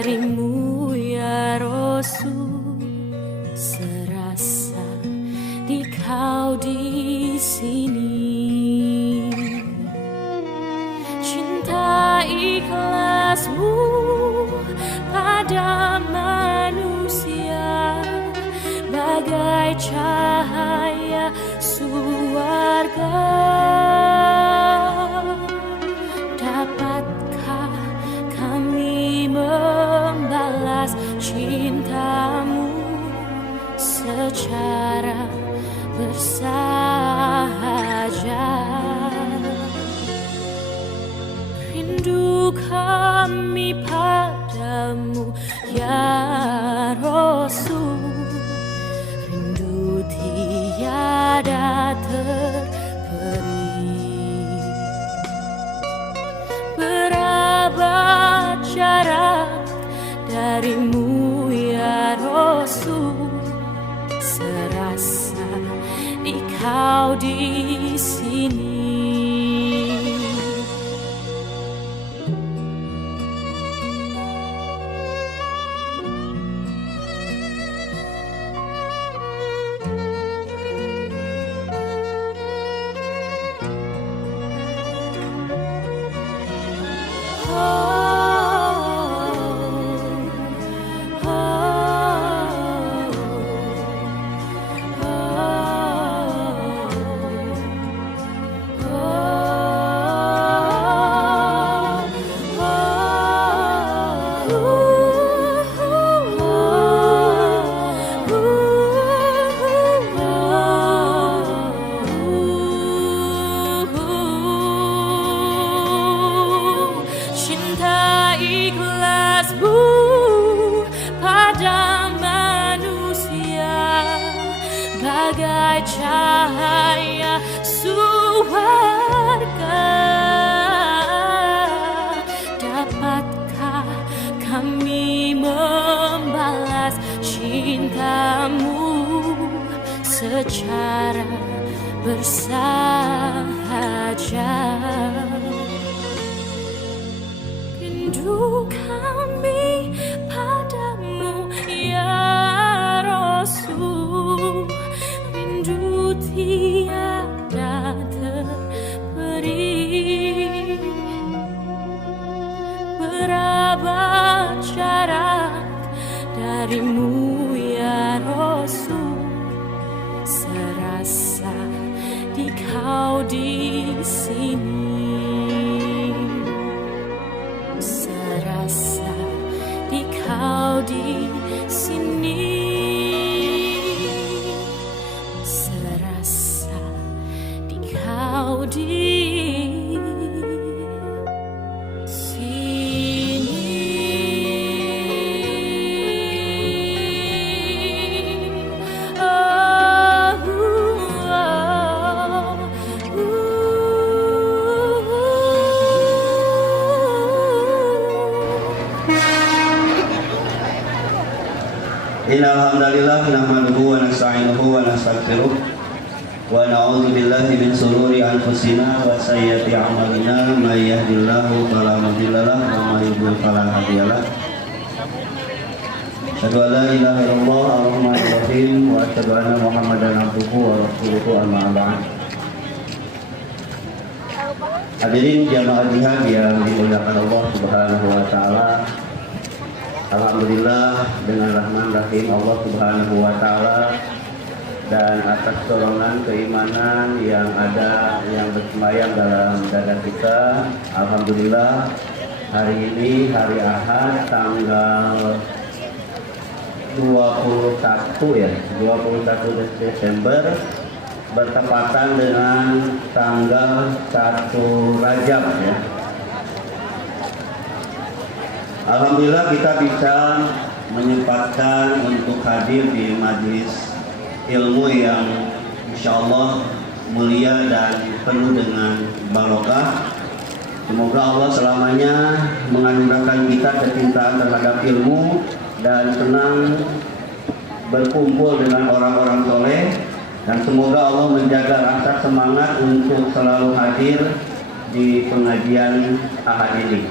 darimu ya Rasul, serasa di kau di sini. Cinta ikhlasmu pada manusia bagai cahaya surga. Dapatkah kami membalas cintamu secara bersahaja? Rindu kami padamu ya Rasul, rindu tiada terperi. Berabad jarak darimu ya Rasul, serasa di kau di sini. Cinta ikhlasmu pada manusia bagai cahaya surga. Dapatkah kami membalas cintamu secara bersahaja? Rindu kami padamu ya Rasul, rindu tiada terperi. Berabad jarak darimu ya Rasul, serasa di kau di sini. Serasa di kau di sini, serasa di kau di Innal hamdalillah nahmaduhu wa nasta'inuhu wa nastaghfiruh wa na'udzu billahi min shururi anfusina wa sayyiati a'malina may yahdihillahu fala mudilla lahu wa may yudlil fala hadiya lahu. Asyhadu an la ilaha illallah ar-rahmanir rahim wa asyhadu anna Muhammadan abduhu wa rasuluhu amma ba'd. Hadirin jamaah jihad yang dimuliakan Allah Subhanahu wa taala. Alhamdulillah dengan rahman rahim Allah Subhanahu wa taala dan atas dorongan keimanan yang ada yang bersemayam dalam dada kita, alhamdulillah hari ini hari Ahad tanggal 21 Desember bertepatan dengan tanggal 1 Rajab ya. Alhamdulillah kita bisa menyempatkan untuk hadir di majelis ilmu yang insya Allah mulia dan penuh dengan barokah. Semoga Allah selamanya menganugerahkan kita kecintaan terhadap ilmu dan senang berkumpul dengan orang-orang soleh, dan semoga Allah menjaga rasa semangat untuk selalu hadir di pengajian Ahad ini.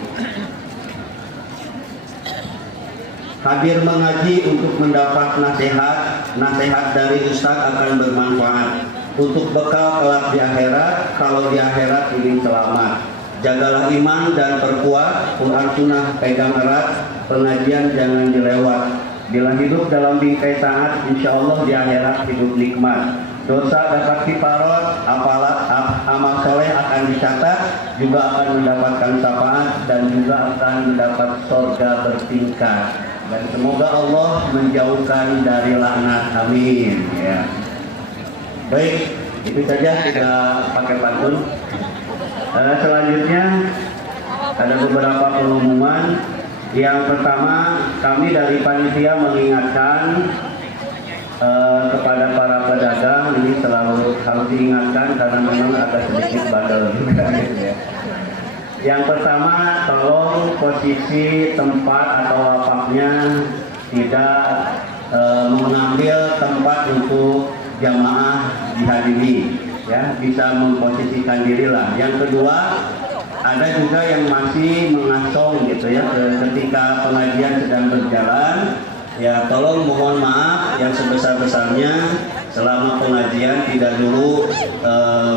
hadir mengaji untuk mendapat nasihat dari Ustadz akan bermanfaat untuk bekal kelak di akhirat. Kalau di akhirat ingin selamat, jagalah iman dan perkuat, Quran sunnah pegang erat, pengajian jangan dilewat. Bila hidup dalam bingkai taat, insya Allah di akhirat hidup nikmat. Dosa dapat kiparot, amal soleh akan dicatat, juga akan mendapatkan syafaat dan juga akan mendapat surga bertingkat. Dan semoga Allah menjauhkan dari laknat, amin. Ya. Baik, itu saja, kita pakai pantun. Selanjutnya ada beberapa pengumuman. Yang pertama, kami dari panitia mengingatkan kepada para pedagang, ini selalu harus diingatkan karena memang agak sedikit bandel juga gitu ya. Yang pertama, tolong posisi tempat atau lapaknya tidak mengambil tempat untuk jamaah dihadiri, ya, bisa memposisikan diri lah. Yang kedua, ada juga yang masih mengasong gitu ya, ketika pengajian sedang berjalan, ya tolong mohon maaf yang sebesar-besarnya selama pengajian tidak dulu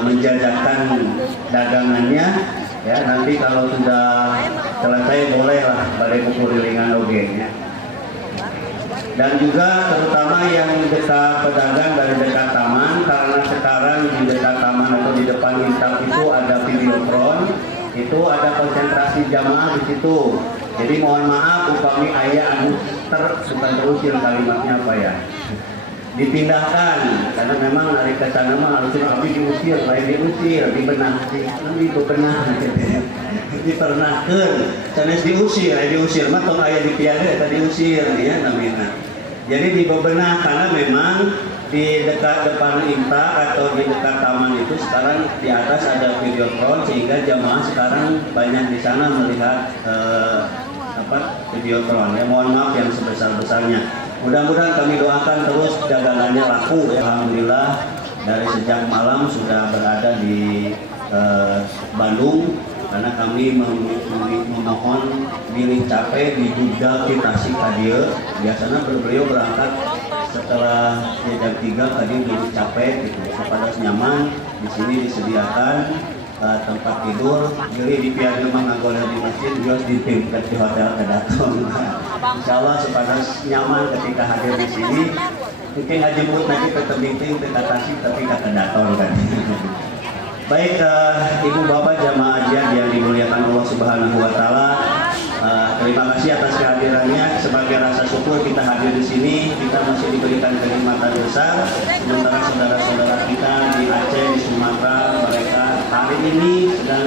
menjajakan dagangannya. Ya, nanti kalau sudah selesai bolehlah pada kukurilingan oge ya. Dan juga terutama yang dekat pedagang dari dekat taman, karena sekarang di dekat taman atau di depan Instag itu ada videotron, itu ada konsentrasi jamaah di situ. Jadi mohon maaf upami ayah anu bukan terusir kalimatnya apa ya, dipindahkan, karena memang hari ke sana mah harus habis diusir, lain diusir, dibenahkan, nanti dibenah, dipernahkan, sanes diusir, mah tong aya dipiade tadi diusir, ya namanya. Jadi dibebenah karena memang di dekat depan IMTA atau di dekat taman itu sekarang di atas ada videotron, sehingga jamaah sekarang banyak di sana melihat videotron. Ya, mohon maaf yang sebesar-besarnya. Mudah-mudahan kami doakan terus dagangannya laku ya. Alhamdulillah dari sejak malam sudah berada di Bandung, karena kami memohon milih capek di Jogja kita si Kadir. Biasanya beliau berangkat setelah jam 3 tadi milih capek gitu. Kepada nyaman di sini disediakan tempat tidur, jadi di piada mangagolnya di masjid, juga di tempat di hotel Kedaton. Insya Allah supaya nyaman ketika hadir di sini. Mungkin ngajemut nanti ke tebing ke Tasik tapi ke Kedaton kan. Baik, ibu bapak jamaah yang dimuliakan Allah Subhanahu Wa Taala, terima kasih atas kehadirannya. Sebagai rasa syukur kita hadir di sini, kita masih diberikan kenikmatan besar. Sementara saudara-saudara kita di Aceh, di Sumatera, mereka hari ini sedang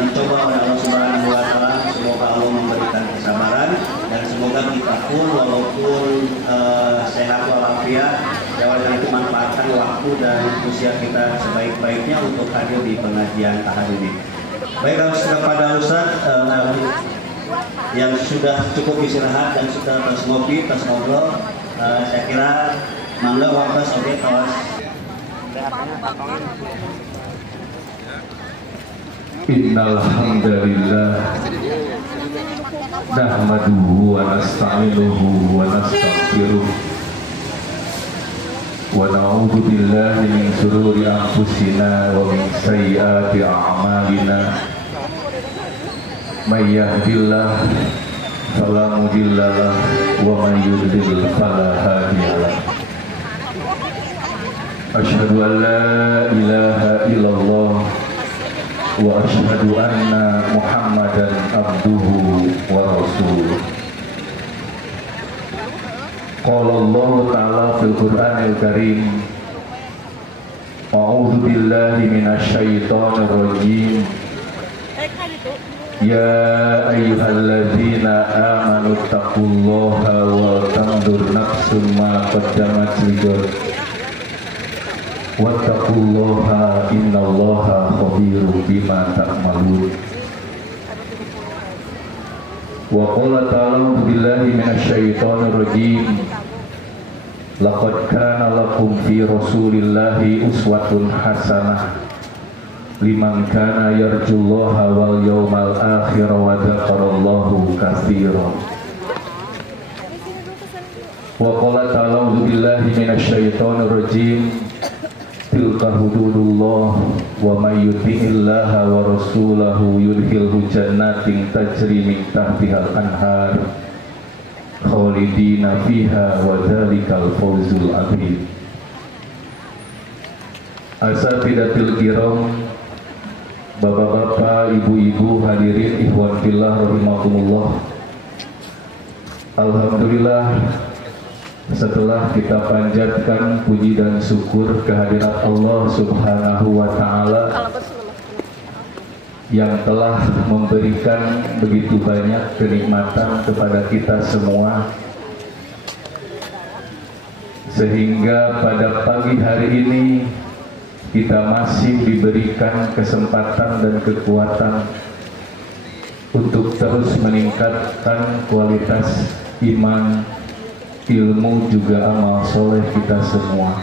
dicoba oleh Allah Subhanahu Wa Taala. Semoga Allah memberikan kesabaran dan semoga kita pun walaupun sehat walafiat, jawabnya itu manfaatkan waktu dan usia kita sebaik-baiknya untuk hadir di pengajian tahajud ini. Baik, kepada Ustaz yang sudah cukup istirahat dan sudah tas ngopi, tas ngobrol, saya kira mangga waktu oke kawas. Innal hamdalillah nahmaduhu wa nasta'inuhu wa nastaghfiruh wa na'udzu billahi min shururi anfusina wa min sayyiati a'malina. May yahdihillahu fala mudilla lahu wa may yudlil fala hadiya lahu. Asyhadu an la ilaha illallah wa asyhadu anna Muhammadan abduhu wa rasuluh. Qala Allah ta'ala fil Qur'anil Karim, a'udzu billahi minasy syaithanir rajim. Ya ayyuhalladzina amanu taqullaha wa tanzur nafsum ma qaddamat lighad. Wattaqullaha innallaha khabirun bima ta'malun. Wa qala ta'ala billahi minasyaitonir rajim. Laqad kana lakum fi rasulillahi uswatun hasanah liman kana yarjullaha wal yawmal akhir wa dzakarallahu katsiran. Wa qala ta'ala billahi minasyaitonir rajim. Tilka hududullah wa may yuti'illaha wa rasulahu yudkhilhu jannatin tajri min tahtihal anhar khalidina fiha wa dzalikal fawzul adzim. Asatidatul kiram, bapak-bapak, ibu-ibu, hadirin ikhwan fillah rahimakumullah. Alhamdulillah, setelah kita panjatkan puji dan syukur kehadirat Allah Subhanahu wa Ta'ala yang telah memberikan begitu banyak kenikmatan kepada kita semua, sehingga pada pagi hari ini kita masih diberikan kesempatan dan kekuatan untuk terus meningkatkan kualitas iman, ilmu, juga amal soleh kita semua.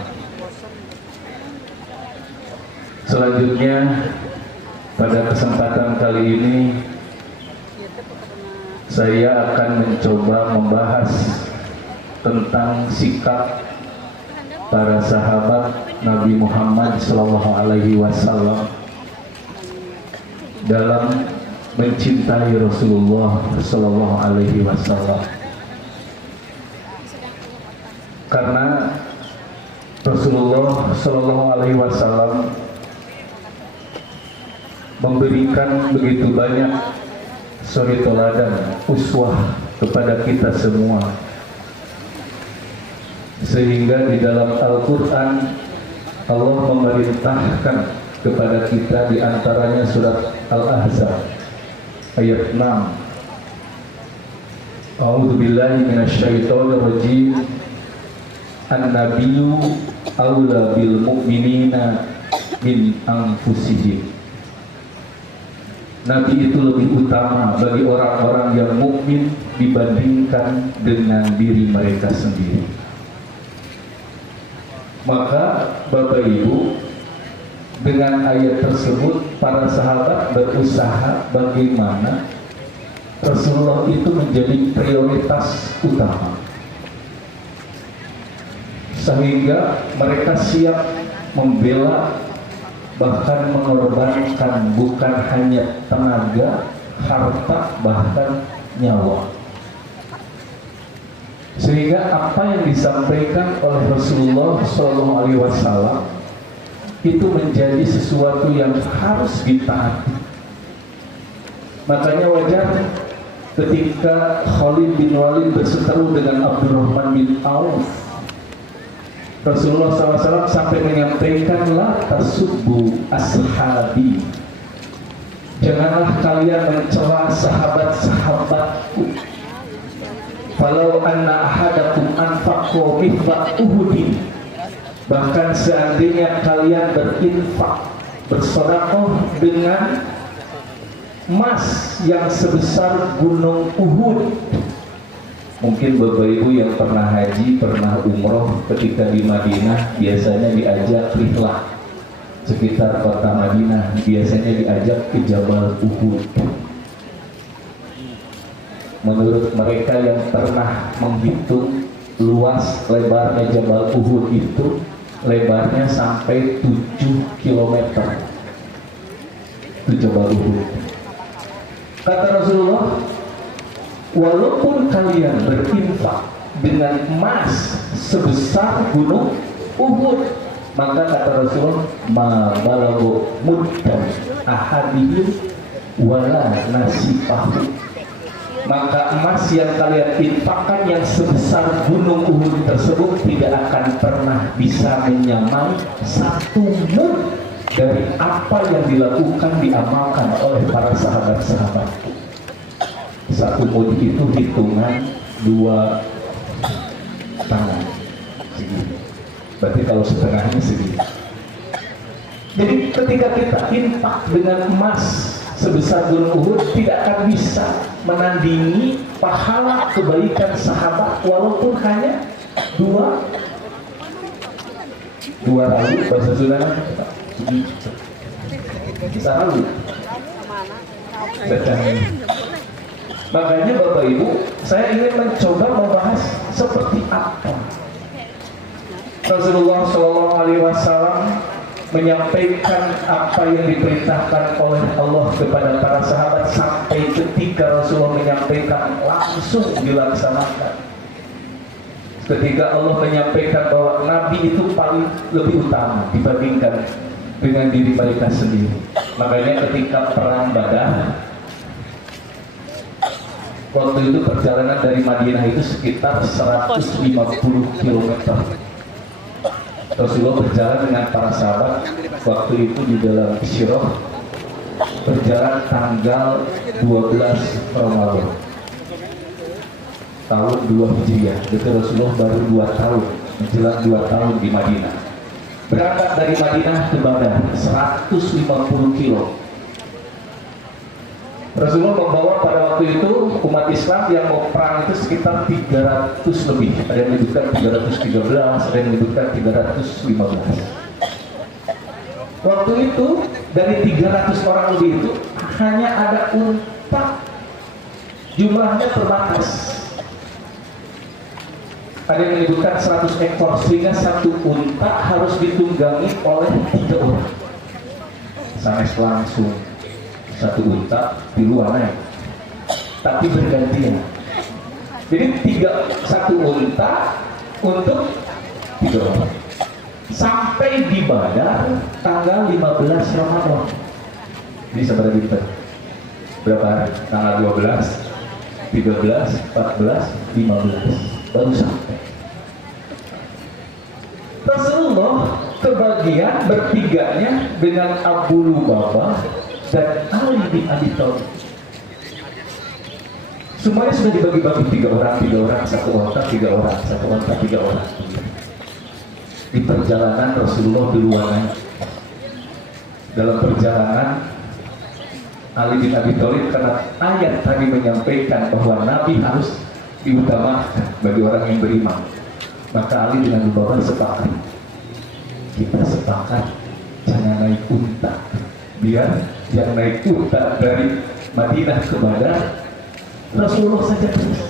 Selanjutnya, pada kesempatan kali ini saya akan mencoba membahas tentang sikap para sahabat Nabi Muhammad SAW dalam mencintai Rasulullah SAW. Karena Rasulullah SAW memberikan begitu banyak suri teladan, uswah kepada kita semua, sehingga di dalam Al-Quran Allah memerintahkan kepada kita, di antaranya surat Al-Ahzab ayat 6. A'udzu billahi minasyaitonir rajim. An-nabiyyu aula bil mu'minina min anfusihim. Nabi itu lebih utama bagi orang-orang yang mukmin dibandingkan dengan diri mereka sendiri. Maka Bapak Ibu, dengan ayat tersebut para sahabat berusaha bagaimana Rasulullah itu menjadi prioritas utama, sehingga mereka siap membela, bahkan mengorbankan bukan hanya tenaga, harta, bahkan nyawa. Sehingga apa yang disampaikan oleh Rasulullah SAW itu menjadi sesuatu yang harus ditaati. Makanya wajar ketika Khalid bin Walid berseteru dengan Abdurrahman bin Auf, Rasulullah SAW sampai menyampaikan, la tasubbu ashabi, janganlah kalian mencela sahabat-sahabatku. Falau anna ahadakum anfaqo mithla Uhudin, bahkan seandainya kalian berinfak, bersedekah dengan emas yang sebesar gunung Uhud. Mungkin Bapak Ibu yang pernah haji, pernah umroh, ketika di Madinah biasanya diajak rihlah sekitar kota Madinah, biasanya diajak ke Jabal Uhud. Menurut mereka yang pernah menghitung luas lebarnya Jabal Uhud itu, lebarnya sampai 7 km. Itu Jabal Uhud. Kata Rasulullah, walaupun kalian berinfak dengan emas sebesar gunung Uhud, maka kata Rasulullah, ma balaghu muddan ahadihim wala nasifahu, maka emas yang kalian infakkan yang sebesar gunung Uhud tersebut tidak akan pernah bisa menyamai satu mud dari apa yang dilakukan, diamalkan oleh para sahabat-sahabat. Satu mud itu hitungan 2 tangan segini. Berarti kalau setengahnya segini. Jadi ketika kita infak dengan emas sebesar gunung Uhud, tidak akan bisa menandingi pahala kebaikan sahabat, walaupun hanya dua ralu, bahasa Sunda saralu. Makanya Bapak Ibu, saya ingin mencoba membahas seperti apa Rasulullah SAW menyampaikan apa yang diperintahkan oleh Allah kepada para sahabat, sampai ketika Rasulullah menyampaikan langsung dilaksanakan. Ketika Allah menyampaikan bahwa Nabi itu paling lebih utama dibandingkan dengan diri mereka sendiri. Makanya ketika perang Badar, waktu itu perjalanan dari Madinah itu sekitar 150 km. Rasulullah berjalan dengan para sahabat waktu itu di dalam Syirah, berjalan tanggal 12 Ramadan tahun 2 Hijriah. Jadi Rasulullah baru 2 tahun, menjelang 2 tahun di Madinah. Berangkat dari Madinah ke Badar 150 kilo. Rasulullah membawa pada waktu itu umat Islam yang mau perang itu sekitar 300 lebih. Ada yang menyebutkan 313, ada yang menyebutkan 315. Waktu itu dari 300 orang lebih itu hanya ada unta, jumlahnya terbatas. Ada yang menyebutkan 100 ekor, sehingga satu unta harus ditunggangi oleh 3 orang. Sanes langsung satu unta di luar naik, tapi bergantian. Jadi satu unta untuk 3 orang. Sampai di Badar tanggal 15 Ramadan. Jadi seberapa hari? Berapa hari? Tanggal 12, 13, 14, 15 baru sampai. Rasulullah kebagian bertiganya dengan Abu Lubabah dan Ali bin Abi Thalib. Semuanya sudah dibagi-bagi 3 orang, 1 onta, 3 orang, 1 onta, 3 orang. Di perjalanan Rasulullah duluan. Dalam perjalanan Ali bin Abi Thalib, karena ayat tadi menyampaikan bahwa Nabi harus diutamakan bagi orang yang beriman, maka Ali bin Abi Thalib sepakat. Kita sepakat jangan naik unta, biar yang naik unta dari Madinah ke Badar Rasulullah saja terus.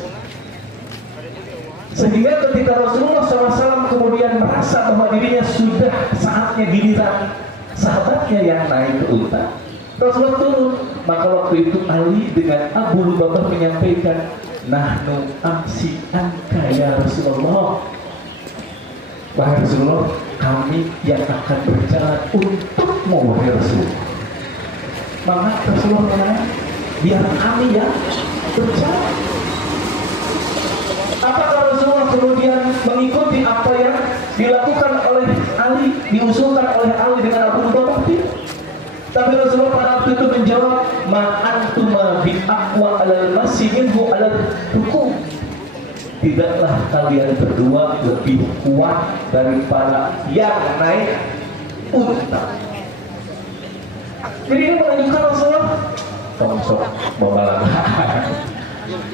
Sehingga ketika Rasulullah SAW kemudian merasa bahwa dirinya sudah saatnya giliran sahabatnya yang naik ke unta, Rasulullah turun. Maka waktu itu Ali dengan Abu Lubabah menyampaikan, nahnu amsi anka ya Rasulullah. Wahai Rasulullah, kami yang akan berjalan untukmu wahai Rasulullah. Maka Rasulullah mengatakan, biar kami yang berjalan. Apakah Rasulullah kemudian mengikuti apa yang dilakukan oleh Ali, diusulkan oleh Ali dengan Abu Bakar? Tapi Rasulullah pada waktu itu menjawab, ma antuma bi aqwa alal masih minhu alal hukum. Tidaklah kalian berdua lebih kuat daripada yang naik unta. Jadi ini menunjukkan Rasulullah tongsok membalangkan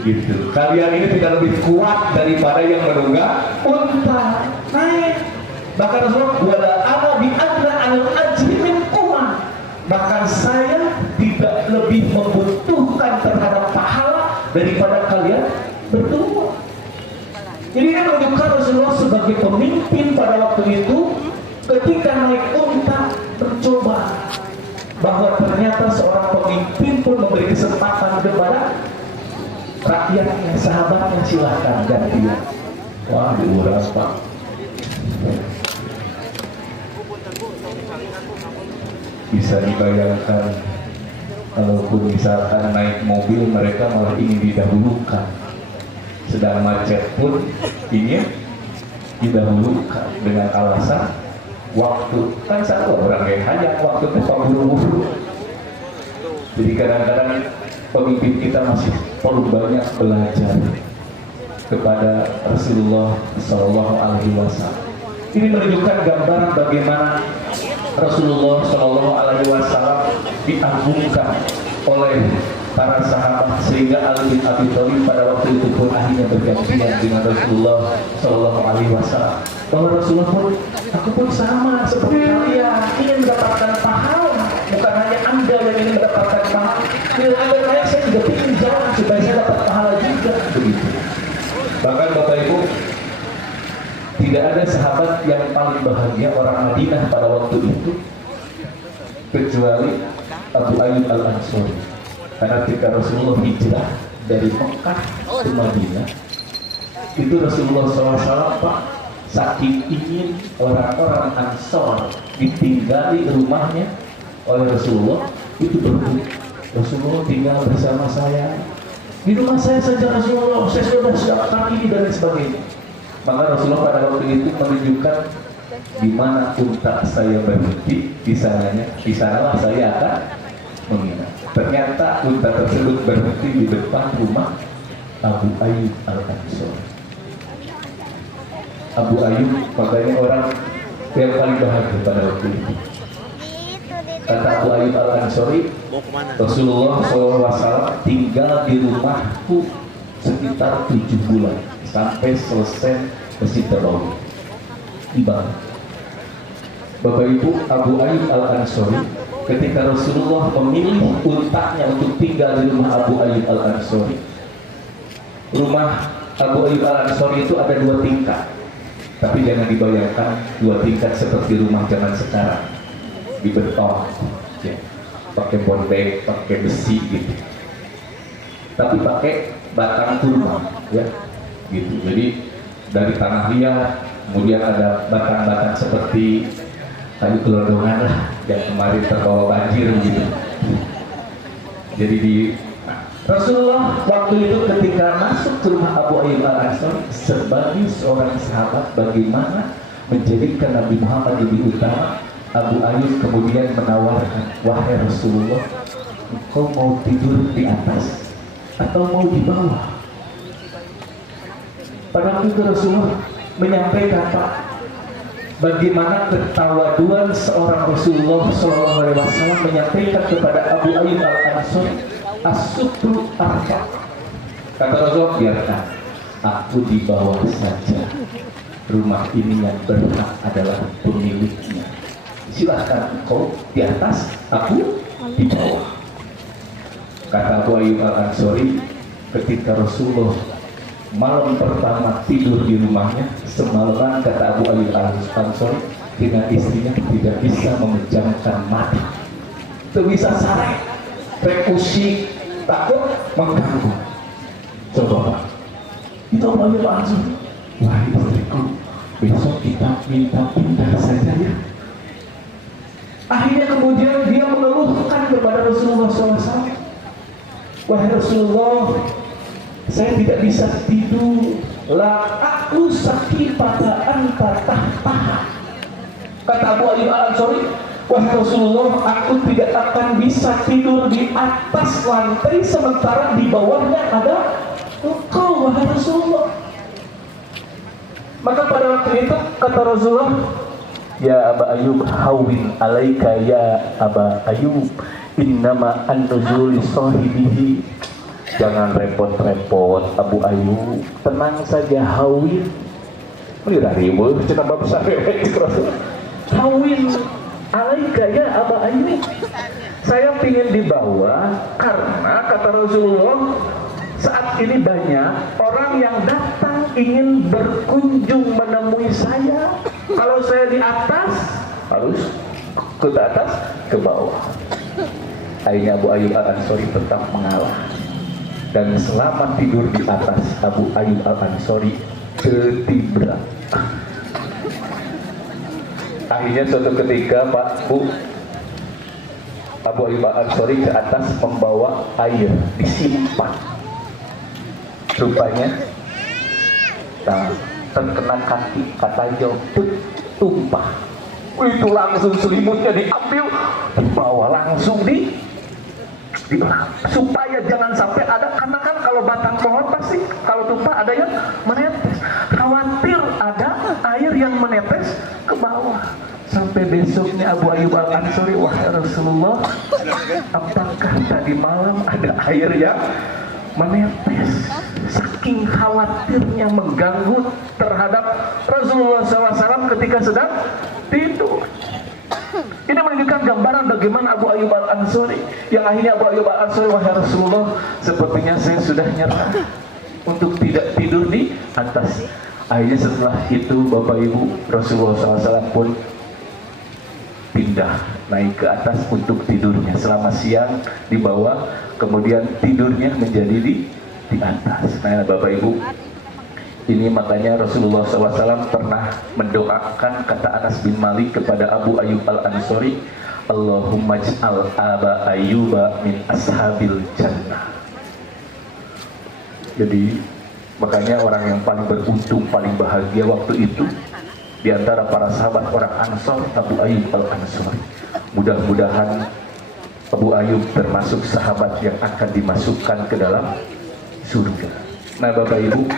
gitu. Kalian ini tidak lebih kuat daripada yang menunggang unta naik. Bahkan Rasulullah wala ana bi adna al ajri min umma. Bahkan saya tidak lebih membutuhkan terhadap pahala daripada kalian berdua. Jadi ini menunjukkan Rasulullah sebagai pemimpin pada waktu itu ketika naik unta mencoba bahwa ternyata seorang pemimpin pun memberi kesempatan kepada rakyatnya, sahabatnya, silahkan gantian. Wah, diurang Pak. Bisa dibayangkan kalaupun misalkan naik mobil mereka malah ingin didahulukan, sedang macet pun ingin didahulukan dengan alasan waktu. Kan satu orang yang hanya waktu itu buru-buru. Jadi kadang-kadang pemimpin kita masih perlu banyak belajar kepada Rasulullah Shallallahu Alaihi Wasallam. Ini menunjukkan gambaran bagaimana Rasulullah Shallallahu Alaihi Wasallam diagungkan oleh para sahabat, sehingga Ali bin Abi Thalib pada waktu itu pun akhirnya bergantian dengan Rasulullah Shallallahu Alaihi Wasallam. Bahwa Rasulullah pun, aku pun sama seperti kalian ingin mendapatkan pahala, bukan hanya Anda yang ingin mendapatkan pahala. Bila Anda naik, saya juga ingin jalan supaya saya dapat Bahkan Bapak Ibu, tidak ada sahabat yang paling bahagia orang Madinah pada waktu itu kecuali Abu Ayyub Al-Ansari. Karena ketika Rasulullah hijrah dari Mekah ke Madinah, itu Rasulullah SAW, Pak, saking ingin orang-orang Ansor ditinggali rumahnya oleh Rasulullah, itu berbunyi, Rasulullah tinggal bersama saya di rumah saya saja Rasulullah, saya sudah siapkan ini dan sebagainya. Maka Rasulullah pada waktu itu menunjukkan di mana unta saya berhenti, di sanalah saya akan menginap. Ternyata unta tersebut berhenti di depan rumah Abu Ayyub Al-Ansari. Abu Ayyub makanya orang yang paling bahagia pada waktu itu. Kata Abu Ayyub Al-Ansari, Rasulullah SAW tinggal di rumahku sekitar 7 bulan sampai selesai Masjid Nabawi dibangun. Bapak Ibu, Abu Ayyub Al-Ansari ketika Rasulullah memilih untanya untuk tinggal di rumah Abu Ayyub Al-Ansari, rumah Abu Ayyub Al-Ansari itu ada 2 tingkat, tapi jangan dibayangkan 2 tingkat seperti rumah zaman sekarang di beton, ya, pakai bondek, pakai besi gitu, tapi pakai batang kurma, ya, gitu. Jadi dari tanah liat, kemudian ada batang-batang seperti kayu gelondongan lah yang kemarin terbawa banjir gitu. Jadi di Rasulullah waktu itu ketika masuk ke rumah Abu Ayyub Al-Ansari sebagai seorang sahabat, bagaimana menjadikan Nabi Muhammad lebih utama, Abu Ayyub kemudian menawarkan, wahai Rasulullah, engkau mau tidur di atas atau mau di bawah? Pada waktu itu Rasulullah menyampaikan, Pak, bagaimana ketawaduan seorang Rasulullah SAW menyampaikan kepada Abu Ayyub Al-Ansari, as-sukru arba. Kata Rasulullah, biarkan aku di bawah saja, rumah ini yang berhak adalah pemiliknya, silahkan kau di atas, aku di bawah. Kata Abu Ayyub Al-Ansari, ketika Rasulullah malam pertama tidur di rumahnya, semalaman kata Abu Ayyub Al-Ansari dengan istrinya tidak bisa memejamkan mata, tidak bisa sarek, rekusi, takut mengganggu. Coba Pak, itu Abu Ayyub Al-Ansari, wahai istriku, besok kita minta pindah saja ya. Akhirnya kemudian dia mengeluhkan kepada Rasulullah SAW, wahai Rasulullah, saya tidak bisa tidur, la aku sakit pada anta tahtaha. Kata Abu Ayyub Al-Ansari, wahai Rasulullah, aku tidak akan bisa tidur di atas lantai sementara di bawahnya ada engkau, wahai Rasulullah. Maka pada waktu itu kata Rasulullah, ya Aba Ayyub, hawin alaika ya Aba Ayyub, innama an-nuzuli sahibihi. Jangan repot-repot Abu Ayyub, tenang saja, hawin. Melihat ribut, kita babsa hawin alaika ya Aba Ayyub, saya ingin dibawa karena kata Rasulullah, saat ini banyak orang yang datang ingin berkunjung menemui saya. Kalau saya di atas, harus ke atas, ke bawah. Akhirnya Abu Ayyub Al-Ansari tetap mengalah, dan selama tidur di atas, Abu Ayyub Al-Ansari ketibra. Akhirnya suatu ketika Pak Bu, Abu Ayyub Al-Ansari ke atas membawa air disimpan. Rupanya terkena kaki, kata jauh tumpah. Itu langsung selimutnya diambil, dibawa langsung supaya jangan sampai ada, karena kan kalau batang pohon pasti kalau tumpah ada yang menetes, khawatir ada air yang menetes ke bawah. Sampai besoknya Abu Ayyub Al-Ansari, wahai Rasulullah, apakah tadi malam ada air yang menetes? Saking khawatirnya mengganggu terhadap Rasulullah SAW ketika sedang tidur. Ini menunjukkan gambaran bagaimana Abu Ayyub Al-Ansari, yang akhirnya Abu Ayyub Al-Ansari, wahai Rasulullah, sepertinya saya sudah nyerah. untuk tidak tidur di atas. Akhirnya setelah itu Bapak Ibu, Rasulullah SAW pun pindah naik ke atas untuk tidurnya. Selama siang di bawah, kemudian tidurnya menjadi di atas. Nah Bapak Ibu, ini makanya Rasulullah SAW pernah mendoakan, kata Anas bin Malik kepada Abu Ayyub al-Ansori, Allahumma j'al Aba Ayyuba min ashabil jannah. Jadi makanya orang yang paling beruntung, paling bahagia waktu itu di antara para sahabat orang Ansor, Abu Ayyub al-Ansori. Mudah-mudahan Abu Ayyub termasuk sahabat yang akan dimasukkan ke dalam surga. Nah Bapak Ibu,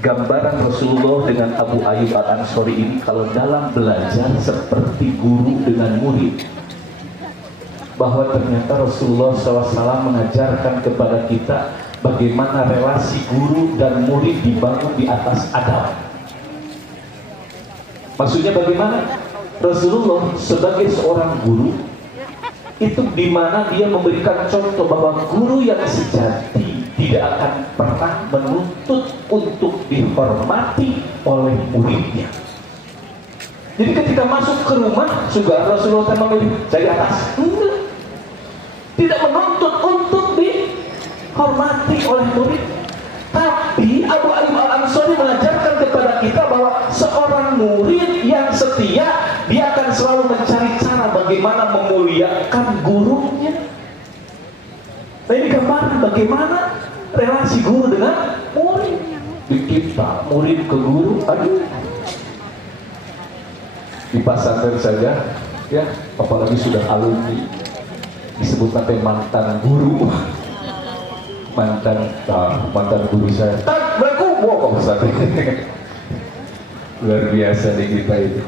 gambaran Rasulullah dengan Abu Ayyub al-Ansori ini kalau dalam belajar seperti guru dengan murid, bahwa ternyata Rasulullah SAW mengajarkan kepada kita bagaimana relasi guru dan murid dibangun di atas adab. Maksudnya bagaimana? Rasulullah sebagai seorang guru itu dimana dia memberikan contoh bahwa guru yang sejati tidak akan pernah menuntut untuk dihormati oleh muridnya. Jadi ketika masuk ke rumah juga Rasulullah memilih dari atas, tidak menuntut untuk dihormati oleh murid. Tapi Abu Ayyub al-Ansori mengajarkan kepada kita bahwa seorang murid yang setia, dia akan selalu mencari cara bagaimana memuliakan gurunya. Nah ini gambaran bagaimana relasi guru dengan murid. Di kita murid ke guru, aduh, di pesantren saja ya, apalagi sudah alumni disebut nanti mantan guru, mantan guru saya. Tak berkumpul kok luar biasa di kita itu.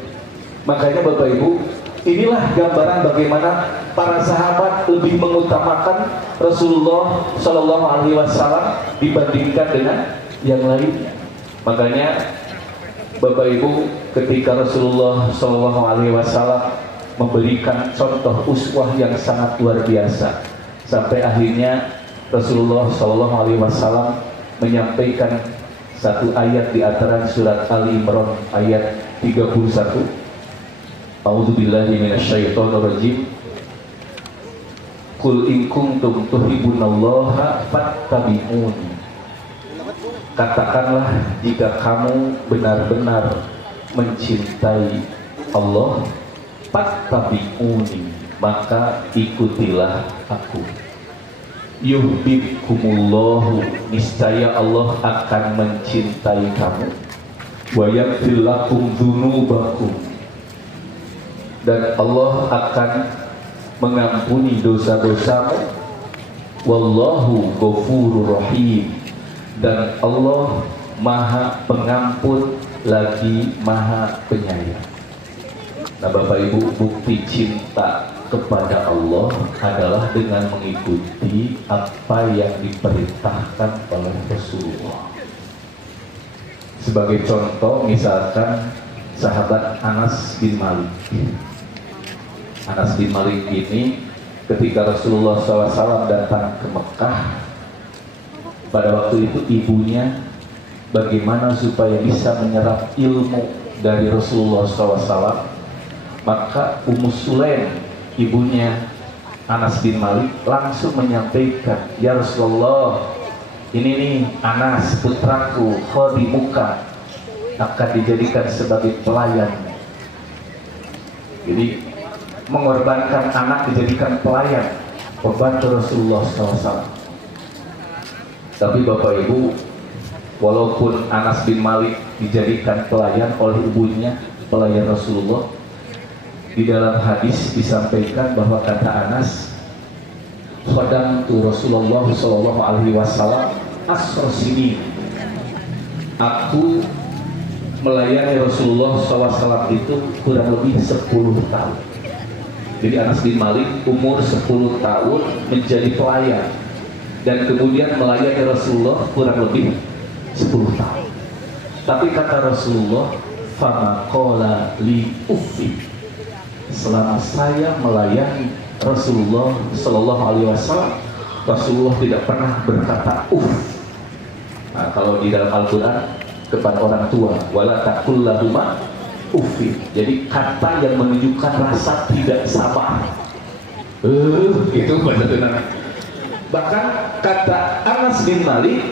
Makanya Bapak Ibu, inilah gambaran bagaimana para sahabat lebih mengutamakan Rasulullah Shallallahu Alaihi Wasallam dibandingkan dengan yang lainnya. Makanya Bapak Ibu, ketika Rasulullah Shallallahu Alaihi Wasallam memberikan contoh uswah yang sangat luar biasa, sampai akhirnya Rasulullah Shallallahu Alaihi Wasallam menyampaikan satu ayat di antara surat Ali Imran ayat 31. A'udzubillahi minasyaitonirrajim. Qul in kuntum tuhibbunallaha fattabi'uni. Katakanlah jika kamu benar-benar mencintai Allah, fattabi'uni, maka ikutilah aku. Yuhibbukumullahu, niscaya Allah akan mencintai kamu. Wa yaghfir lakum dzunubakum, dan Allah akan mengampuni dosa-dosamu. Wallahu ghafurur rahim, dan Allah Maha Pengampun lagi Maha Penyayang. Nah Bapak Ibu, bukti cinta kepada Allah adalah dengan mengikuti apa yang diperintahkan oleh Rasulullah. Sebagai contoh, misalkan sahabat Anas bin Malik. Anas bin Malik ini ketika Rasulullah SAW datang ke Mekah, pada waktu itu ibunya bagaimana supaya bisa menyerap ilmu dari Rasulullah SAW, maka Ummu Sulaim, ibunya Anas bin Malik, langsung menyampaikan, ya Rasulullah, ini nih Anas putraku, khadimuka, akan dijadikan sebagai pelayan. Jadi mengorbankan anak dijadikan pelayan, pembantu Rasulullah SAW. Tapi Bapak Ibu, walaupun Anas bin Malik dijadikan pelayan oleh ibunya, pelayan Rasulullah, di dalam hadis disampaikan bahwa kata Anas, khadamtu Rasulullah Shallallahu Alaihi Wasallam asrosini, aku melayani Rasulullah SAW itu kurang lebih 10 tahun. Jadi Anas bin Malik umur 10 tahun menjadi pelayan, dan kemudian melayani Rasulullah kurang lebih 10 tahun. Tapi kata Rasulullah, fama qala li uffi, selama saya melayani Rasulullah Sallallahu Alaihi Wasallam, Rasulullah tidak pernah berkata Nah, kalau di dalam Al-Quran kepada orang tua, wala taqul lahuma uffin. Jadi kata yang menunjukkan rasa tidak sabar. Itu bahasa tenang. Bahkan kata Anas bin Malik,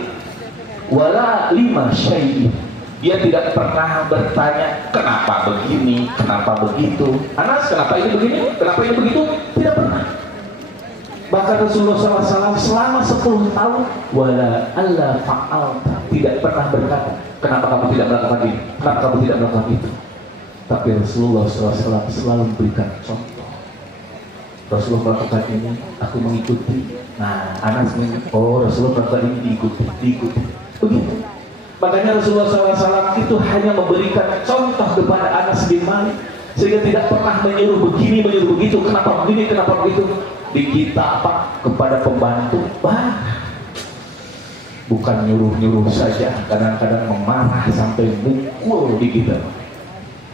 wala lima syai'in. Dia tidak pernah bertanya kenapa begini, kenapa begitu. Anas, kenapa ini begini, kenapa ini begitu? Tidak pernah. Bahkan Rasulullah SAW selama 10 tahun wala alla fa'alta, tidak pernah berkata kenapa kamu tidak melakukan ini, kenapa kamu tidak melakukan itu. Tapi Rasulullah SAW selalu memberikan contoh. Rasulullah melakukan ini, aku mengikuti. Nah, Anas oh Rasulullah melakukan ini, diikuti. Begitu. Makanya Rasulullah SAW itu hanya memberikan contoh kepada Anas bin Malik, sehingga tidak pernah menyuruh begini, menyuruh begitu, kenapa begini, kenapa begitu. Di kita apa? Kepada pembantu, bukan nyuruh-nyuruh saja, kadang-kadang memarah sampai mukul di kita.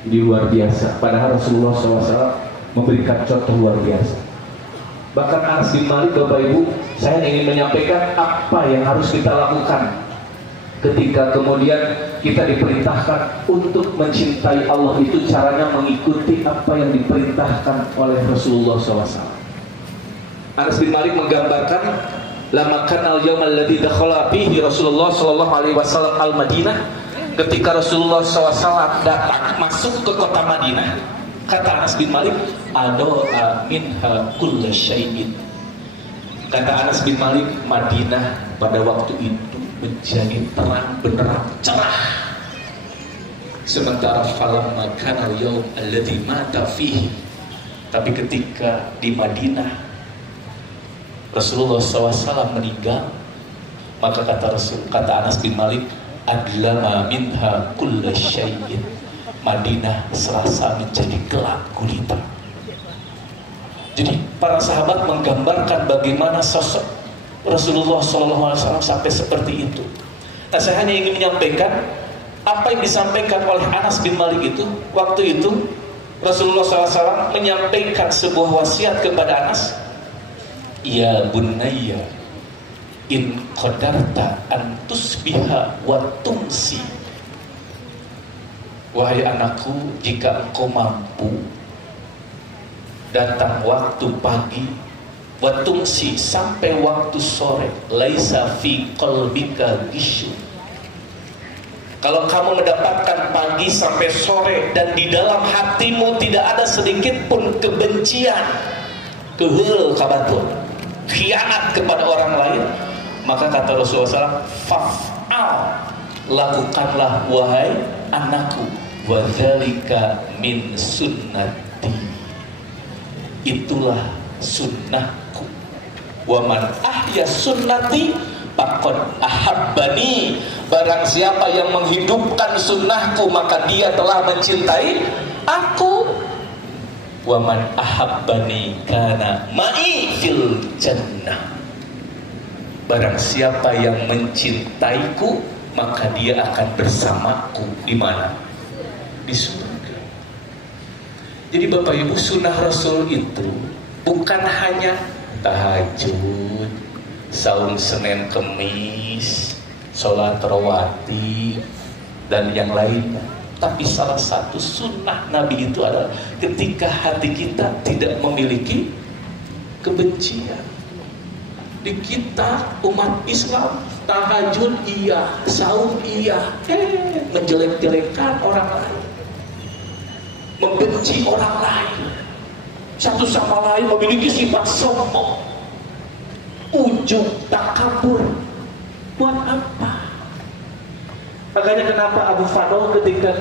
Jadi luar biasa. Padahal Rasulullah SAW memberikan contoh luar biasa. Bahkan Anas bin Malik, Bapak Ibu, saya ingin menyampaikan apa yang harus kita lakukan ketika kemudian kita diperintahkan untuk mencintai Allah. Itu caranya mengikuti apa yang diperintahkan oleh Rasulullah SAW. Anas bin Malik menggambarkan lamakan al-yawm alladzi dakhala fihi Rasulullah sallallahu alaihi wasallam al-Madinah. Ketika Rasulullah SAW datang masuk ke kota Madinah, kata Anas bin Malik, ado'a minha kulla syai'in. Kata Anas bin Malik, Madinah pada waktu itu menjadi terang benderang, cerah. Sementara falamma kana al-yawm alladzi mata fihi, tapi ketika di Madinah Rasulullah SAW meninggal, maka kata Anas bin Malik, adlama minha kulla syai'in. Madinah serasa menjadi gelap gulita. Jadi para sahabat menggambarkan bagaimana sosok Rasulullah SAW sampai seperti itu. Nah, saya hanya ingin menyampaikan apa yang disampaikan oleh Anas bin Malik itu. Waktu itu Rasulullah SAW menyampaikan sebuah wasiat kepada Anas, ya bunayya in qadarta an tusbiha wa tumsi. Wahai anakku, jika engkau mampu datang waktu pagi wa tumsi sampai waktu sore, laisa fi qalbika gishu. Kalau kamu mendapatkan pagi sampai sore dan di dalam hatimu tidak ada sedikit pun kebencian, kehul kabatul, khianat kepada orang lain, maka kata Rasulullah SAW, faf'al, lakukanlah wahai anakku, wadzalika min sunnati, itulah sunnahku, wa man ahya sunnati faqad ahabbani, barang siapa yang menghidupkan sunnahku maka dia telah mencintai aku. Wa man ahabbani kana ma'i fil jannah, barang siapa yang mencintaiku maka dia akan bersamaku di mana? Di surga. Jadi Bapak Ibu, sunnah Rasul itu bukan hanya tahajud, saum Senin Kemis, sholat rawatib dan yang lainnya. Tapi salah satu sunnah Nabi itu adalah ketika hati kita tidak memiliki kebencian. Di kita umat Islam, tahajud iya, saum iya, menjelek-jelekkan orang lain, membenci orang lain, satu sama lain memiliki sifat sombong, ujub, takabur. Buat apa? Makanya kenapa Abu Fadl ketika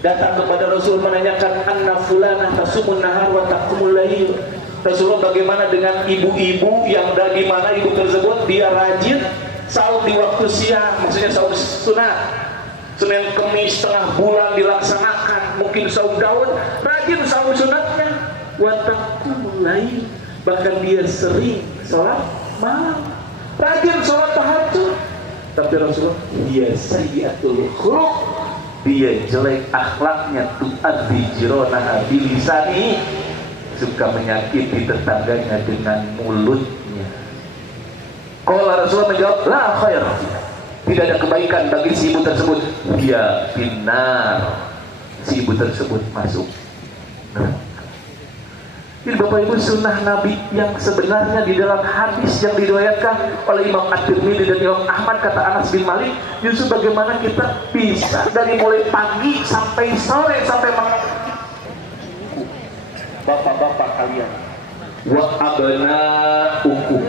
datang kepada Rasul menanyakan anna fulanah tasumun nahar wa taqumul lail, Rasulullah bagaimana dengan ibu-ibu yang dari mana ibu tersebut dia rajin saum di waktu siang, maksudnya saum sunat, Senin Kemis setengah bulan dilaksanakan, mungkin saum Daud rajin saum sunatnya, wa taqumul lail, bahkan dia sering sholat malam, rajin sholat tahajud. Tapi Rasulullah, dia sayyiatul khuluq, dia jelek akhlaknya, tu'addi jironaha bilisani, suka menyakiti tetangganya dengan mulutnya. Qala Rasulullah menjawab, la khair, tidak ada kebaikan bagi si ibu tersebut, dia binar, si ibu tersebut masuk neraka. Ini Bapak Ibu sunnah Nabi yang sebenarnya di dalam hadis yang diriwayatkan oleh Imam At-Tirmidzi dan Imam Ahmad, kata Anas bin Malik, justru bagaimana kita bisa dari mulai pagi sampai sore sampai malam, bapak-bapak kalian, wa abnaukum,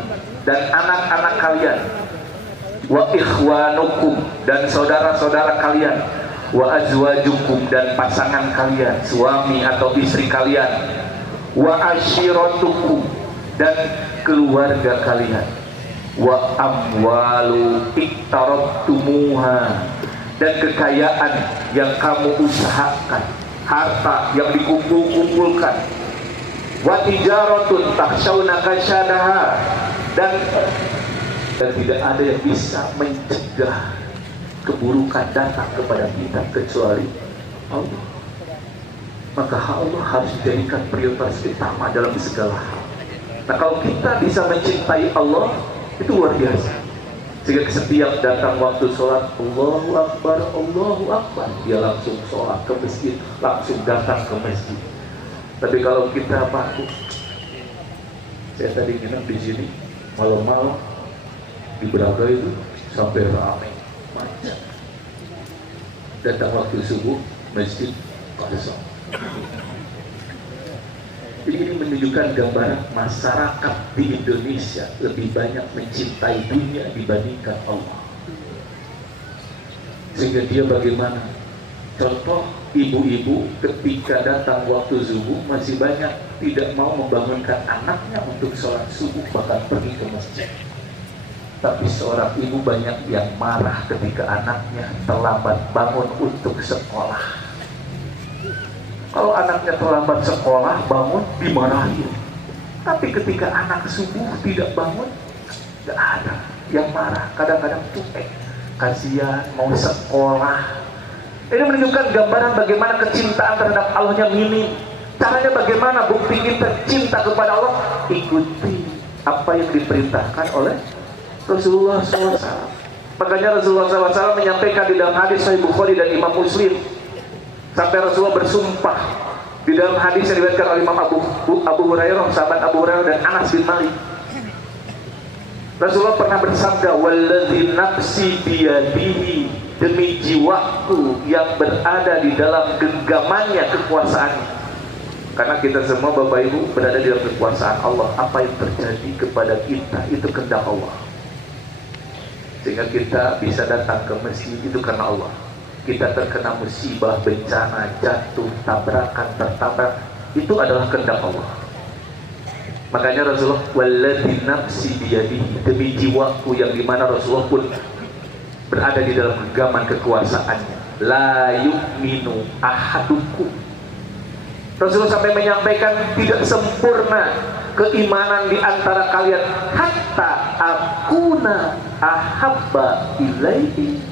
dan anak-anak kalian, wa ikhwanukum, dan saudara-saudara kalian, wa azwajukum, dan pasangan kalian, suami atau istri kalian, wa ashiratukum, dan keluarga kalian, wa amwalu iktarabtumuha, dan kekayaan yang kamu usahakan, harta yang dikumpul-kumpulkan, wa tijaratun takhshawna kasadaha, dan tidak ada yang bisa mencegah keburukan datang kepada kita kecuali Allah. Maka Allah harus dijadikan prioritas utama dalam segala hal. Nah, kalau kita bisa mencintai Allah, itu luar biasa. Sehingga setiap datang waktu sholat, Allahu Akbar, dia langsung sholat ke masjid, langsung datang ke masjid. Tapi kalau kita baku, saya tadi nginep di sini malam-malam di Braga itu sampai ramai macet. Datang waktu subuh, masjid kosong. Ini menunjukkan gambaran masyarakat di Indonesia lebih banyak mencintai dunia dibandingkan Allah. Sehingga dia bagaimana? Contoh, ibu-ibu ketika datang waktu subuh masih banyak tidak mau membangunkan anaknya untuk sholat subuh, bahkan pergi ke masjid. Tapi seorang ibu banyak yang marah ketika anaknya terlambat bangun untuk sekolah. Kalau anaknya terlambat sekolah, bangun, dimarahin. Tapi ketika anak subuh tidak bangun, tidak ada yang marah. Kadang-kadang cuek, kasihan, mau sekolah. Ini menunjukkan gambaran bagaimana kecintaan terhadap Allahnya minim. Caranya bagaimana bukti kita cinta kepada Allah? Ikuti apa yang diperintahkan oleh Rasulullah SAW. Makanya Rasulullah SAW menyampaikan di dalam hadis Sahih Bukhari dan Imam Muslim, sampai Rasulullah bersumpah di dalam hadis yang diriwayatkan oleh Imam Abu Hurairah, sahabat Abu Hurairah dan Anas bin Malik. Rasulullah pernah bersabda, "Walladzi nafsi biyadihi," demi jiwaku yang berada di dalam genggamannya kekuasaannya. Karena kita semua Bapak Ibu berada di dalam kekuasaan Allah. Apa yang terjadi kepada kita itu kehendak Allah. Sehingga kita bisa datang ke masjid itu karena Allah. Kita terkena musibah, bencana, jatuh, tabrakan, tertabrak, itu adalah kehendak Allah. Makanya Rasulullah, "Walladzi nafsi biyadihi," demi jiwaku yang dimana Rasulullah pun berada di dalam genggaman kekuasaannya. La yu'minu ahadukum. Rasulullah sampai menyampaikan tidak sempurna keimanan di antara kalian hatta akuna ahabba ilaihi.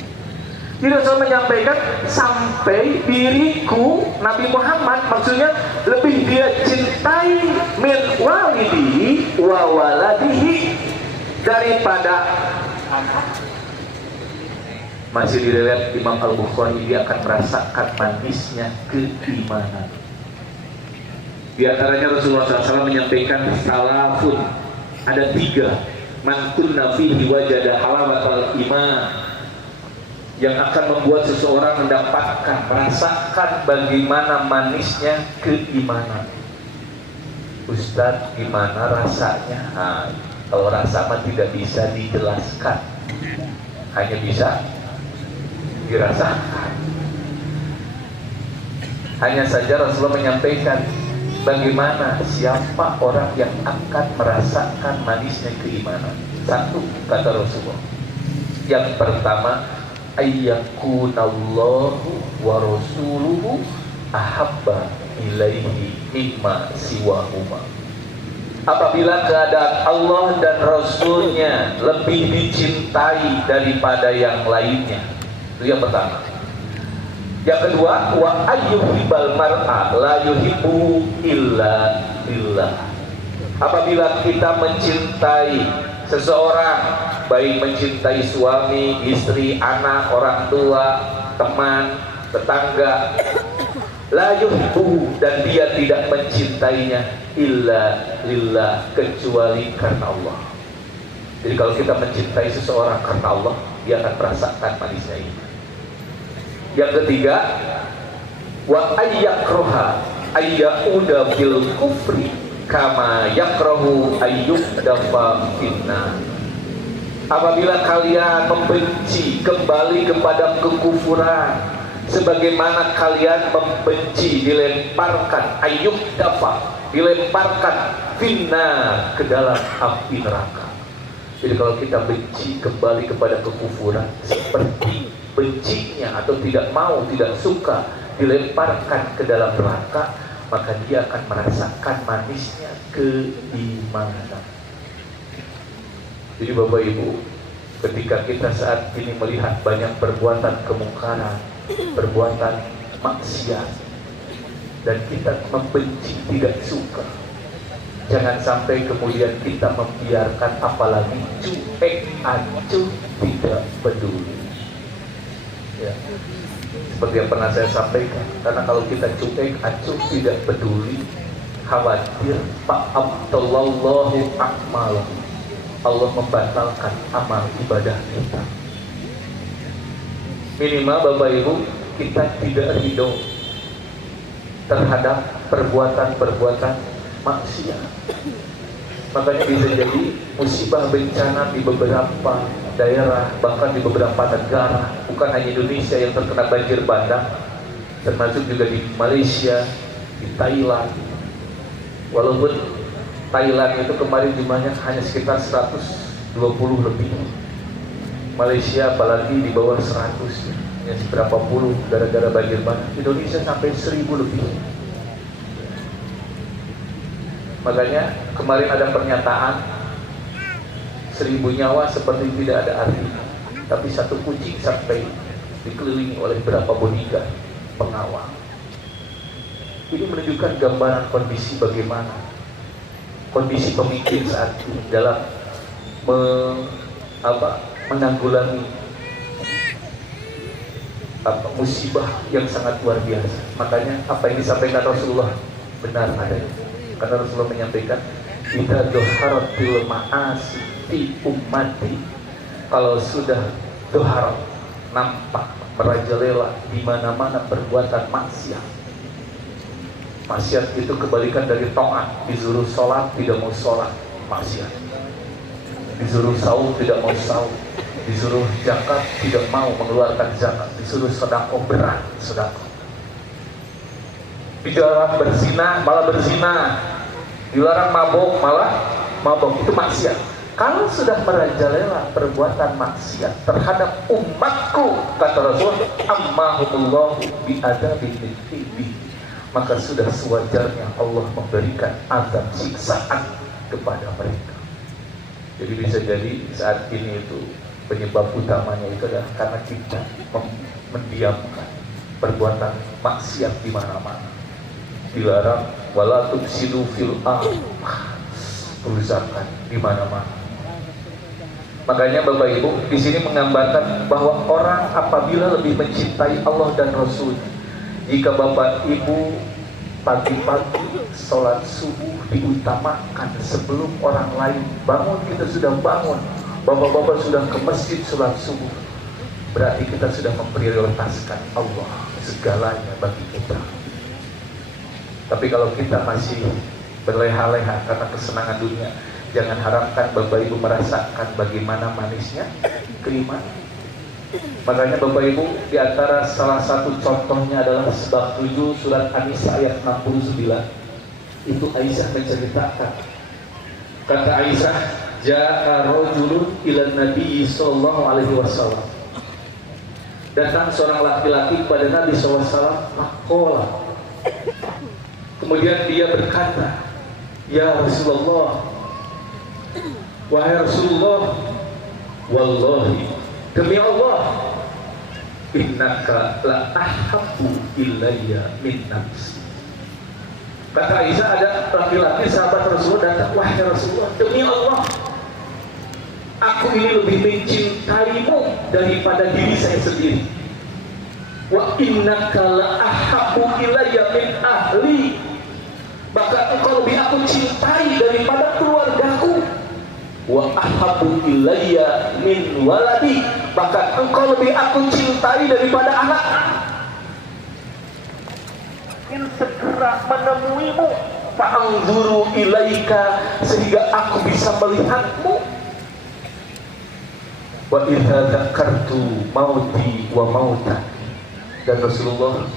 Jadi Rasul menyampaikan sampai diriku Nabi Muhammad, maksudnya lebih dia cintai min walidihi wa waladihi, daripada masih diriwayat Imam Al-Bukhari, dia akan merasakan manisnya keimanan. Di antaranya Rasulullah SAW menyampaikan salafun, ada 3, man kunna fihi wajada halawatal iman, yang akan membuat seseorang mendapatkan, merasakan bagaimana manisnya keimanan. Ustaz, gimana rasanya? Nah, kalau rasa mah tidak bisa dijelaskan, hanya bisa dirasakan. Hanya saja Rasulullah menyampaikan bagaimana siapa orang yang akan merasakan manisnya keimanan. 1, kata Rasulullah, yang pertama, ayyakunallahu wa rasuluhu ahabba ilaihi mimma siwahuma. Apabila keadaan Allah dan Rasulnya lebih dicintai daripada yang lainnya. Itu yang pertama. Yang kedua, wa ayyuhibal mar'a la yuhibbu illa billah. Apabila kita mencintai seseorang baik mencintai suami, istri, anak, orang tua, teman, tetangga. La yuhibbuhu, dan dia tidak mencintainya illa lillah, kecuali karena Allah. Jadi kalau kita mencintai seseorang karena Allah, dia akan merasakan manisnya iman. Yang ketiga, wa ayyakroha ayyauda bil kufri kama yakrahu ayyudafa finna. Apabila kalian membenci kembali kepada kekufuran, sebagaimana kalian membenci dilemparkan ayyudafa, dilemparkan finna, ke dalam api neraka. Jadi kalau kita benci kembali kepada kekufuran, seperti bencinya atau tidak mau, tidak suka dilemparkan ke dalam neraka, maka dia akan merasakan manisnya keimanan. Jadi Bapak Ibu, ketika kita saat ini melihat banyak perbuatan kemungkaran, perbuatan maksiat, dan kita membenci, tidak suka, jangan sampai kemudian kita membiarkan, apalagi cuek, acuh, tidak peduli. Ya. Seperti yang pernah saya sampaikan, karena kalau kita cuek, acuh, tidak peduli, khawatir fa'abtallahu a'malahu, Allah membatalkan amal ibadah kita. Minimal Bapak Ibu, kita tidak ridho terhadap perbuatan-perbuatan maksiat. Makanya bisa jadi musibah bencana di beberapa daerah, bahkan di beberapa negara, bukan hanya Indonesia yang terkena banjir bandang, termasuk juga di Malaysia, di Thailand. Walaupun Thailand itu kemarin jumlahnya hanya sekitar 120 lebih, Malaysia apalagi di bawah 100, hanya seberapa puluh gara-gara banjir bandang. Indonesia sampai 1000 lebih. Makanya kemarin ada pernyataan 1000 nyawa seperti tidak ada artinya, tapi satu kucing sampai dikelilingi oleh berapa bodyguard pengawal. Ini menunjukkan gambaran kondisi bagaimana kondisi pemimpin saat ini dalam menanggulangi musibah yang sangat luar biasa. Makanya apa yang disampaikan Rasulullah benar adanya. Karena Rasulullah menyampaikan, "Idza dhaharatil ma'asi fi ummati," kalau sudah dhaharat, nampak, merajalela di mana-mana perbuatan maksiat. Maksiat itu kebalikan dari taat. Disuruh sholat tidak mau sholat, maksiat. Disuruh saum tidak mau saum, disuruh zakat tidak mau mengeluarkan zakat, disuruh sedekah berat sedekah. Dilarang berzina malah berzina, dilarang mabok malah mabok, itu maksiat. Kalau sudah merajalela perbuatan maksiat terhadap umatku, kata Rasul, ammahumullahu bi'adabin min, maka sudah sewajarnya Allah memberikan azab siksaan kepada mereka. Jadi bisa jadi saat ini itu penyebab utamanya itu adalah karena kita mendiamkan perbuatan maksiat di mana-mana. Dilarang wala tufsidu fil ardh, kerusakan di mana-mana. Makanya Bapak Ibu di sini menggambarkan bahwa orang apabila lebih mencintai Allah dan Rasul, jika Bapak Ibu pagi-pagi sholat subuh diutamakan sebelum orang lain bangun, kita sudah bangun, bapak-bapak sudah ke masjid sholat subuh, berarti kita sudah memprioritaskan Allah segalanya bagi kita. Tapi kalau kita masih berleha-leha karena kesenangan dunia, jangan harapkan Bapak Ibu merasakan bagaimana manisnya keimanan. Makanya Bapak Ibu, di antara salah satu contohnya adalah sebab 7 surat An-Nisa ayat 69. Itu Aisyah menceritakan. Kata Aisyah, ja'a rajulun ila Nabi sallallahu alaihi wasallam. Datang seorang laki-laki kepada Nabi sallallahu alaihi wasallam, maqala. Kemudian dia berkata, "Ya Rasulullah, wahai Rasulullah, wallahi, demi Allah, innaka la ahabbu ilayya min nafsi." Kata Aisyah, ada laki-laki sahabat Rasulullah datang, "Wahai Rasulullah, demi Allah, aku ini lebih mencintaimu daripada diri saya sendiri. Wa innaka la ahabbu ilayya min ahli, bahkan engkau lebih aku cintai daripada keluargaku. Wa ahabbu ilayya min waladi, bahkan engkau lebih aku cintai daripada anak. Ingin segera menemuimu, fa'anzuru ilaika, sehingga aku bisa melihatmu. Wa idza dzakartu mauti wa mautak, dan Rasulullah,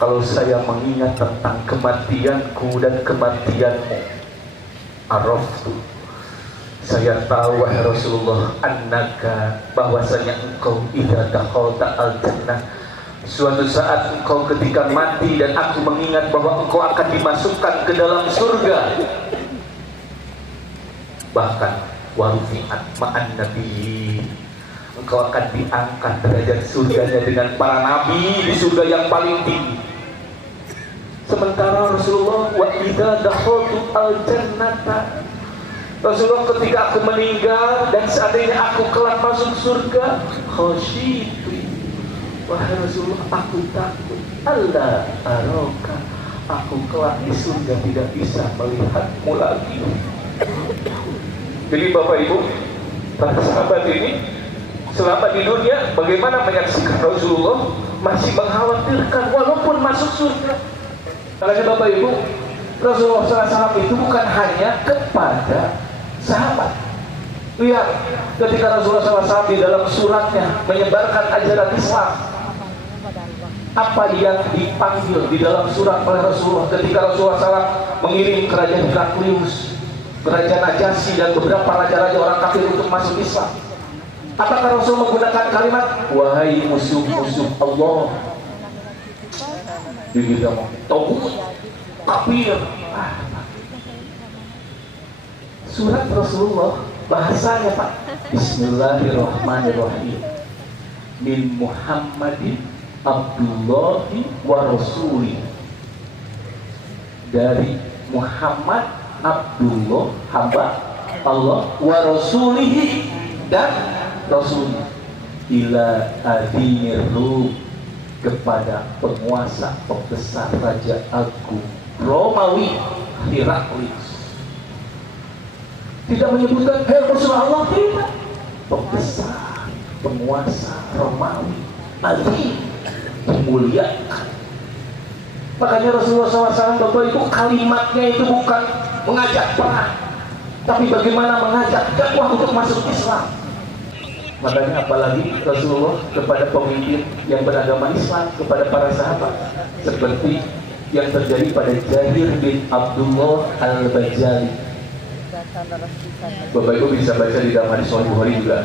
kalau saya mengingat tentang kematianku dan kematianmu, araftu, saya tahu wahai Rasulullah, annaka, bahwasanya engkau idza dakhalta al-jannah, suatu saat engkau ketika mati dan aku mengingat bahwa engkau akan dimasukkan ke dalam surga, bahkan warufi'at ma'an nabiyyin, engkau akan diangkat derajat surganya dengan para nabi di surga yang paling tinggi. Sementara Rasulullah, wa idza dakhaltu al-jannata, Rasulullah, ketika aku meninggal dan seandainya aku kelak masuk surga, khasyitu, wahai Rasulullah, aku takut alla araka, aku kelak di surga tidak bisa melihatmu lagi. Jadi Bapak Ibu, para sahabat ini selama di dunia bagaimana menyaksikan Rasulullah masih mengkhawatirkan walaupun masuk surga. Makanya Bapak Ibu, Rasulullah SAW itu bukan hanya kepada sahabat. Lihat ketika Rasulullah SAW di dalam suratnya menyebarkan ajaran Islam, apa yang dipanggil di dalam surat oleh Rasulullah ketika Rasulullah SAW mengirim kerajaan Heraklius, kerajaan Najasyi dan beberapa raja-raja orang kafir untuk masuk Islam. Apakah Rasul menggunakan kalimat wahai musuh-musuh Allah? Dia mau togut, kafir. Surat Rasulullah bahasanya Pak, Bismillahirrahmanirrahim, min Muhammadin Abdullahi wa Rasuli, dari Muhammad Abdullah hamba Allah, wa Rasulihi, dan Rasul, ila adinir Rum, kepada penguasa pembesar Raja Agung Romawi Heraklius. Tidak menyebutkan hei Rasulullah, tidak, pembesar penguasa Romawi Adi, dimuliakan. Makanya Rasulullah SAW, Bapak Ibu, kalimatnya itu bukan mengajak perang, tapi bagaimana mengajak dakwah untuk masuk Islam. Makanya apalagi Rasulullah kepada pemimpin yang beragama Islam, kepada para sahabat, seperti yang terjadi pada Jabir bin Abdullah al-Bajali. Bapak Ibu bisa baca di dalam hadis Sahih Bukhari juga.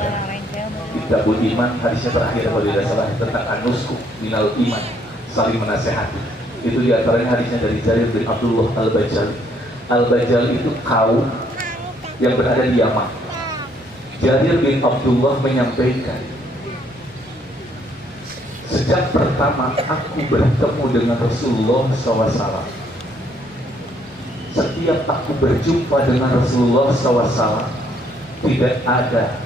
Kitabul Iman, hadisnya terakhir kalau tidak salah, tentang an-nusku minal iman, saling menasehati. Itu diantaranya hadisnya dari Jabir bin Abdullah al-Bajali. Al-Bajali itu kaum yang berada di Yaman. Jabir bin Abdullah menyampaikan, sejak pertama aku bertemu dengan Rasulullah SAW, setiap aku berjumpa dengan Rasulullah SAW, tidak ada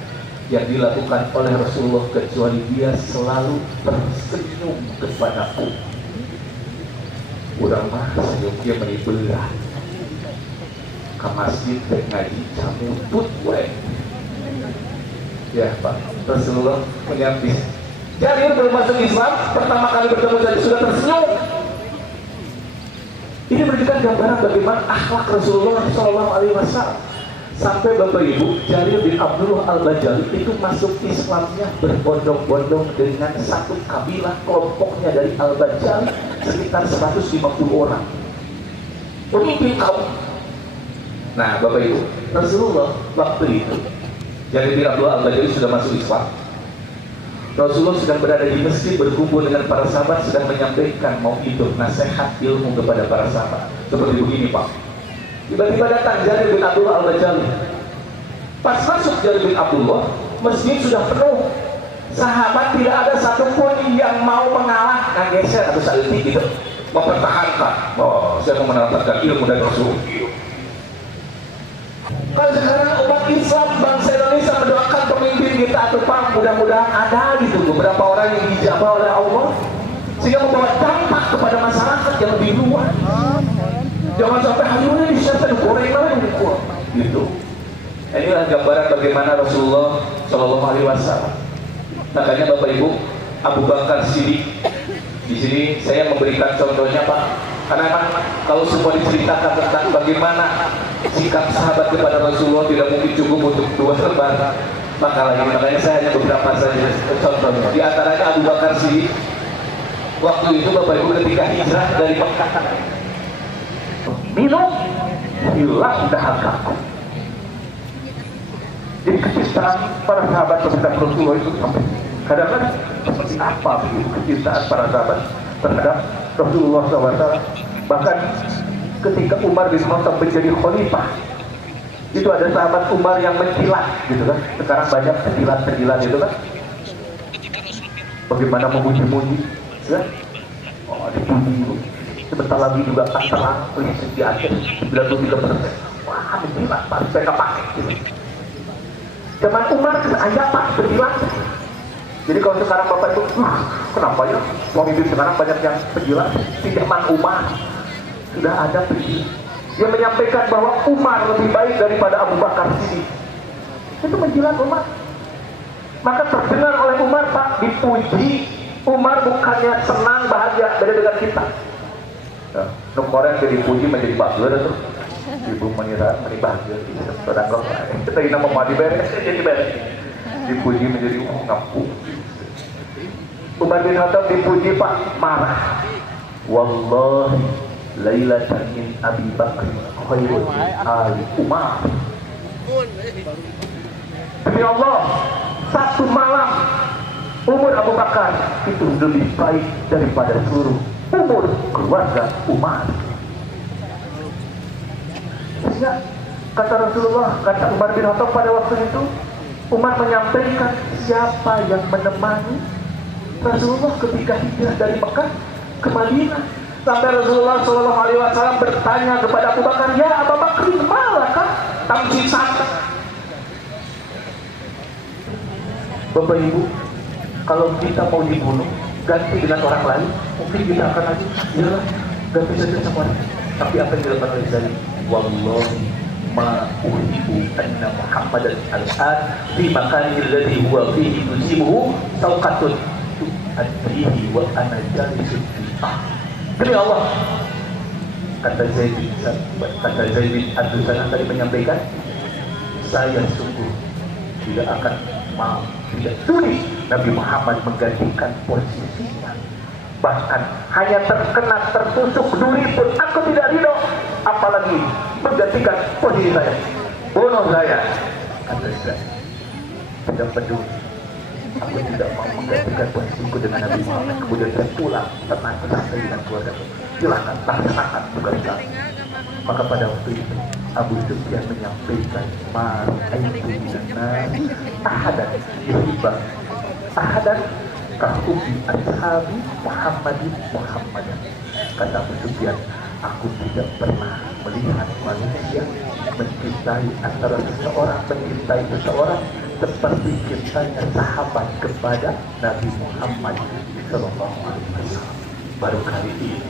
yang dilakukan oleh Rasulullah kecuali dia selalu tersenyum kepadaku. Urang mah senyumnya menibelah ke masjid ngaji camutut we. Ya Pak, Rasulullah menyambis. Jabir belum masuk Islam, pertama kali bertemu Jabir sudah tersenyum. Ini menunjukkan gambaran bagaimana akhlak Rasulullah SAW. Sampai Bapak Ibu, Jabir bin Abdullah al-Bajali itu masuk Islamnya berbondong-bondong dengan satu kabilah kelompoknya dari al-Bajali, sekitar 150 orang. Pemimpin kaum. Nah Bapak Ibu, Rasulullah waktu itu, Jabir bin Abdullah al-Bajali sudah masuk Islam. Rasulullah sedang berada di masjid berkumpul dengan para sahabat, sedang menyampaikan mau hidup nasihat ilmu kepada para sahabat. Seperti begini Pak. Tiba-tiba datang Jabir bin Abdullah al-Bajali. Pas masuk Jabir bin Abdullah, masjid sudah penuh. Sahabat tidak ada satupun yang mau mengalah, geser atau salti gitu, mempertahankan. Oh, saya mau mendapatkan ilmu dari Rasul. Kalau sekarang umat Islam bangsa Indonesia mendoakan kita atau Pak, mudah-mudahan ada gitu beberapa orang yang dijabah oleh Allah sehingga membawa dampak kepada masyarakat yang lebih luas. Jangan sampai hanyutnya di siapa goreng lagi gitu. Inilah gambaran bagaimana Rasulullah Shallallahu Alaihi Wasallam. Makanya Bapak Ibu, Abu Bakar Siddiq di sini saya memberikan contohnya Pak, karena memang kalau semua diceritakan tentang bagaimana sikap sahabat kepada Rasulullah tidak mungkin cukup untuk 2 lembar makalah ini. Makanya saya hanya beberapa saja contohnya. Di antaranya Abu Bakar Siddiq, waktu itu Bapak Ibu ketika hijrah dari Mekah, minum hilang dahakaku. Jadi kecintaan para sahabat terhadap Rasulullah itu sampai kadang-kadang seperti apa begitu kecintaan para sahabat terhadap Rasulullah SAW. Bahkan ketika Umar bin Khattab menjadi khalifah, itu ada sahabat Umar yang mencilat gitu kan. Sekarang banyak penjilat-penjilat itu kan, bagaimana memuji-muji ya? Oh, dipuji. Sebentar lagi juga akan terang listrik di akhir 93%. Wah, menjilat pas mereka pakai gitu. Zaman Umar aja Pak penjilat. Jadi kalau sekarang Bapak itu, kenapa ya pemimpin sekarang banyak yang penjilat? Di zaman Umar sudah ada penjilat yang menyampaikan bahwa Umar lebih baik daripada Abu Bakar Siddiq. Itu menjilat Umar. Maka terdengar oleh Umar Pak, dipuji. Umar bukannya senang bahagia, beda dengan kita. Nukoren jadi puji menjadi bahagia tuh. Ibu mengira bahagia. Sedang kau kita ini nama madi beres, jadi beres. Dipuji menjadi ngapu. Umar bin Khattab dipuji Pak, marah. Wallahi lailatan min Abi Bakr khairun ali Umar. Demi Allah, satu malam umur Abu Bakar itu lebih baik daripada seluruh umur keluarga Umar. Sehingga kata Rasulullah, kata Umar bin Khattab pada waktu itu, Umar menyampaikan siapa yang menemani Rasulullah ketika hijrah dari Mekah ke Madinah. Sampai Rasulullah Shallallahu Alaihi Wasallam bertanya kepada Abu Bakar, ya Abu Bakar, malakah tamsisan? Bapak Ibu, kalau kita mau dibunuh ganti dengan orang lain, mungkin kita akan lagi, ya ganti saja sama orang. Tapi apa yang dilakukan oleh Zali? Wallahi ma uhibbu anna Muhammadan al-an fi makani alladhi huwa fihi tusibuhu sauqatun adrihi wa ana jalisun fiha. Demi Allah, kata Zaid bin Ad-Dusan tadi menyampaikan, saya sungguh tidak akan mau, tidak sudi Nabi Muhammad menggantikan posisinya. Bahkan hanya terkena tertusuk duri pun aku tidak ridho, apalagi menggantikan posisi saya. Bunuh saya, kata Zaid. Tidak peduli, aku tidak mau menggantikan posisiku dengan Nabi Muhammad. Kemudian saya pulang tenang santai dengan keluarga. Silahkan laksanakan tugas kami. Maka pada waktu itu Abu Sufyan menyampaikan, ma'aitu minna ahadan yuhibban ahadan kahubbi ashabi Muhammadin. Kata Abu Sufyan, aku tidak pernah melihat manusia mencintai antara seseorang mencintai seseorang seperti cintanya sahabat kepada Nabi Muhammad Sallallahu Alaihi Wasallam. Baru kali ini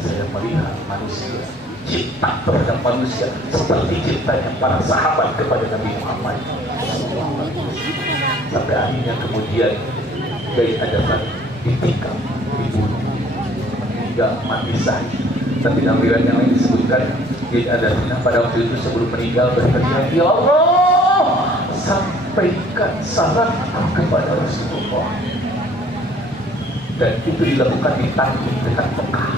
saya melihat manusia cinta terhadap manusia seperti cintanya para sahabat kepada Nabi Muhammad. Sampai akhirnya kemudian Zaid Adafan ditikam, dibunuh, meninggal mati syahid. Tapi dalam riwayat yang lain disebutkan Zaid Adafan pada waktu itu sebelum meninggal berteriak, ya Allah, sampaikan salam kepada Rasulullah. Dan itu dilakukan di Tanjung dekat Mekah.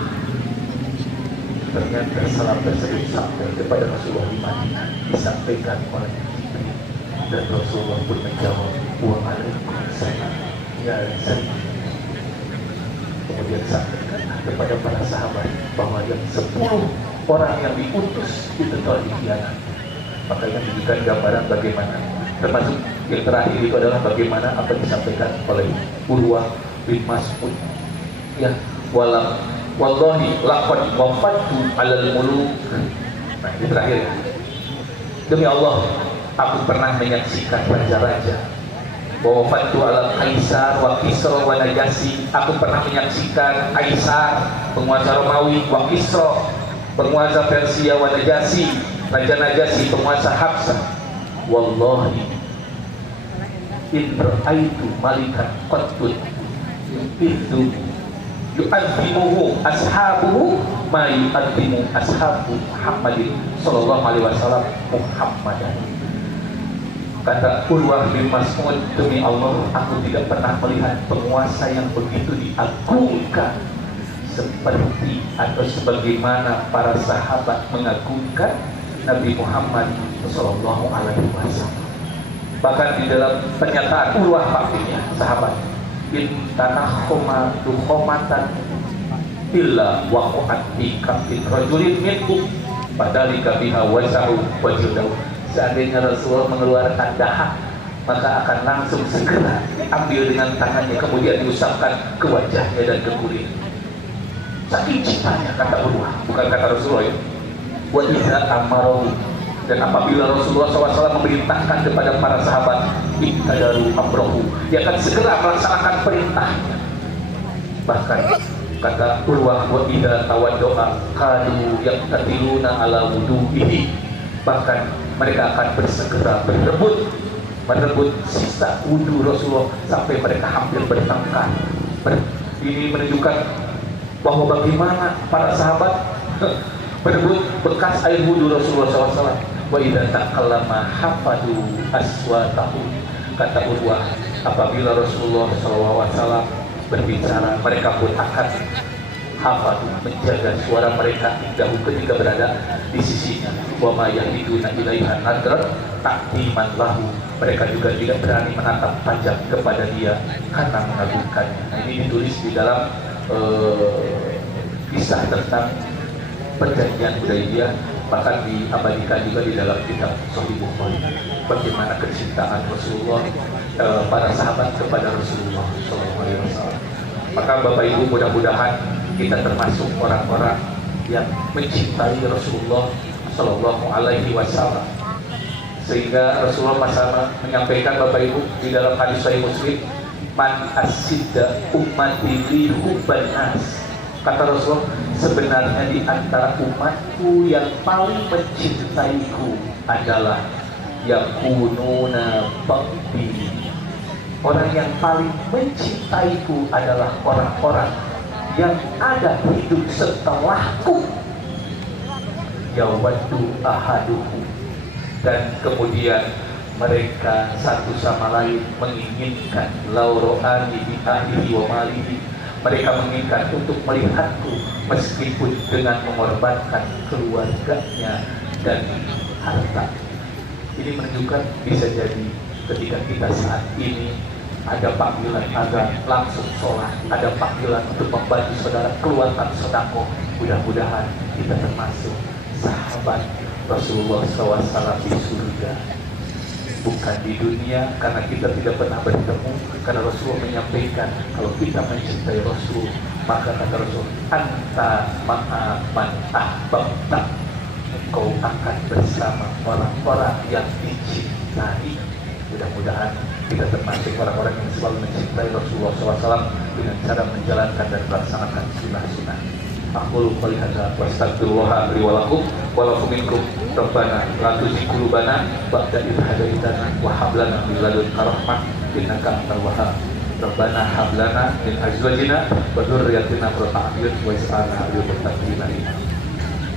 Ternyata salam tersebut sampai kepada Rasulullah di Madinah, disampaikan oleh Jibril, dan Rasulullah pun menjawab, waalaikumsalam ya Zaid. Kemudian sampaikan kepada para sahabat bahwa yang 10 orang yang diutus itu telah dikhianati. Maka yang menunjukkan gambaran bagaimana, termasuk yang terakhir itu adalah bagaimana apa yang disampaikan oleh Urwah bin Mas'ud, ya, wallahi laqad wafatu 'alal muluk. Nah, ini terakhir. Demi Allah, aku pernah menyaksikan raja-raja bahwa Fatu ala Kaisar wa Kisra wa Najasyi, aku pernah menyaksikan Kaisar penguasa Romawi, wa Kisra penguasa Persia, wa Najasyi Raja Najasyi penguasa Habsah. Wallahi in ra'aitu malikan qattun itu yu'azzimuhu ashabuhu ma yu'azzimu ashabu Muhammadin sallallahu alaihi wasallam Muhammadan. Kata Urwah bin Mas'ud, demi Allah aku tidak pernah melihat penguasa yang begitu diagungkan seperti atau sebagaimana para sahabat mengagungkan Nabi Muhammad sallallahu alaihi wasallam. Bahkan di dalam pernyataan Urwah pastinya sahabat, in tanahuma dukhomatan illa waqa'at fi kafin rajulin minkum padalika biha wasahu wajudahu. Seandainya Rasulullah mengeluarkan dahak, maka akan langsung segera diambil dengan tangannya, kemudian diusapkan ke wajahnya dan ke kulit. Saking cintanya, kata Urwah, bukan kata Rasulullah ya. Wa idza amaru, dan apabila Rasulullah SAW memerintahkan kepada para sahabat, iktadaru amrohu, dia akan segera melaksanakan perintahnya. Bahkan kata Urwah, wa idza tawaddoa kadu yaqtatiluna ala wudu'ihi, bahkan mereka akan bersegera merebut sisa wudhu Rasulullah sampai mereka hampir bertengkar. Ini menunjukkan bahwa bagaimana para sahabat berebut bekas air wudhu Rasulullah SAW. Wa idza takallama hafadu aswatahu, kata Urwah, apabila Rasulullah SAW berbicara, mereka pun akan hafadu, menjaga suara mereka dahulu ketika berada di sisinya. Wa ma yahiduna ilaiha nadran takdiman lahu, mereka juga tidak berani menatap tajam kepada dia karena mengagungkannya. Nah, ini ditulis di dalam kisah tentang perjanjian Hudaybiyah, bahkan diabadikan juga di dalam kitab Sahih Bukhari, bagaimana kecintaan Rasulullah, para sahabat kepada Rasulullah SAW. Maka Bapak Ibu, mudah-mudahan kita termasuk orang-orang yang mencintai Rasulullah Sallallahu Alaihi Wasallam, sehingga Rasulullah SAW menyampaikan, Bapak Ibu, di dalam hadis Sahih Muslim, man asidda ummati li hubban nas, kata Rasulullah, sebenarnya di antara umatku yang paling mencintaiku adalah yakununa ba'di, orang yang paling mencintaiku adalah orang-orang yang ada hidup setelahku. Yawaddu ahaduhu, dan kemudian mereka satu sama lain menginginkan lauro'ani bi ahlihi wa malihi, mereka menginginkan untuk melihatku meskipun dengan mengorbankan keluarganya dan harta. Ini menunjukkan bisa jadi ketika kita saat ini ada panggilan agar langsung sholat, ada panggilan untuk membantu saudara keluarkan sedekah. Mudah-mudahan kita termasuk sahabat Rasulullah SAW di surga, bukan di dunia, karena kita tidak pernah bertemu. Karena Rasulullah menyampaikan, kalau kita mencintai Rasul, maka kata Rasul, anta ma'a man ahbabta, engkau akan bersama orang-orang yang dicintai. Mudah-mudahan kita termasuk orang-orang yang selalu mencintai Rasulullah SAW dengan cara menjalankan dan melaksanakan sunnah-sunnah. Aku qouli hadza wa astaghfirullah li wa lakum wa lakum minkum. Rabbana la tuzigh qulubana ba'da idh hadaitana wa hab lana min ladunka rahmah innaka antal wahhab. Rabbana hab lana min azwajina wa dhurriyyatina qurrata a'yun waj'alna lil muttaqina imama.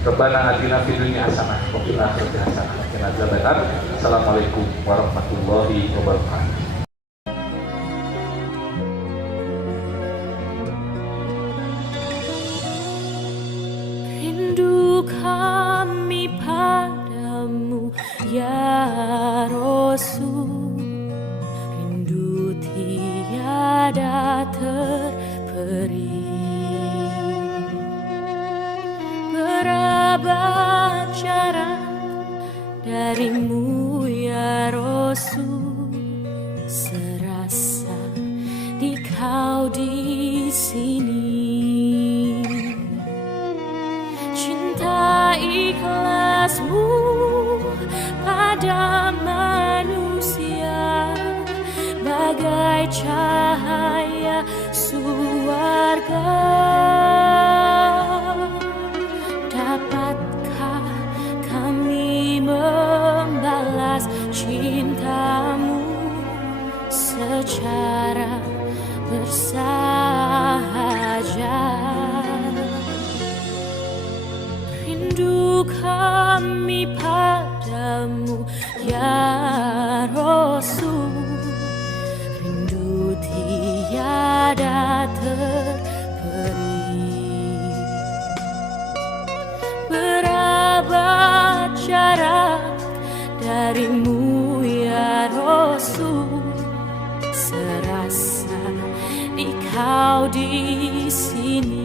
Rabbana atina fid dunya hasanah wa fil akhirati hasanah wa qina adzabannar. Assalamualaikum warahmatullahi wabarakatuh. Rindu kami padamu ya Rasul, rindu tiada terperi. Berabad jarak darimu ya Rasul, serasa di kau di sini. Cinta ikhlasmu pada manusia bagai kami padamu ya Rasul, rindu tiada terperi. Berapa jarak darimu ya Rasul, serasa kau di sini.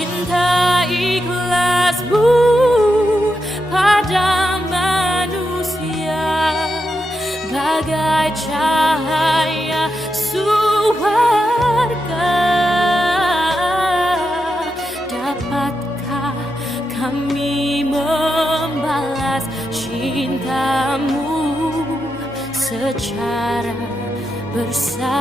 Cinta ikhlasmu pada manusia bagai cahaya surga. Dapatkah kami membalas cintamu secara bersahaja?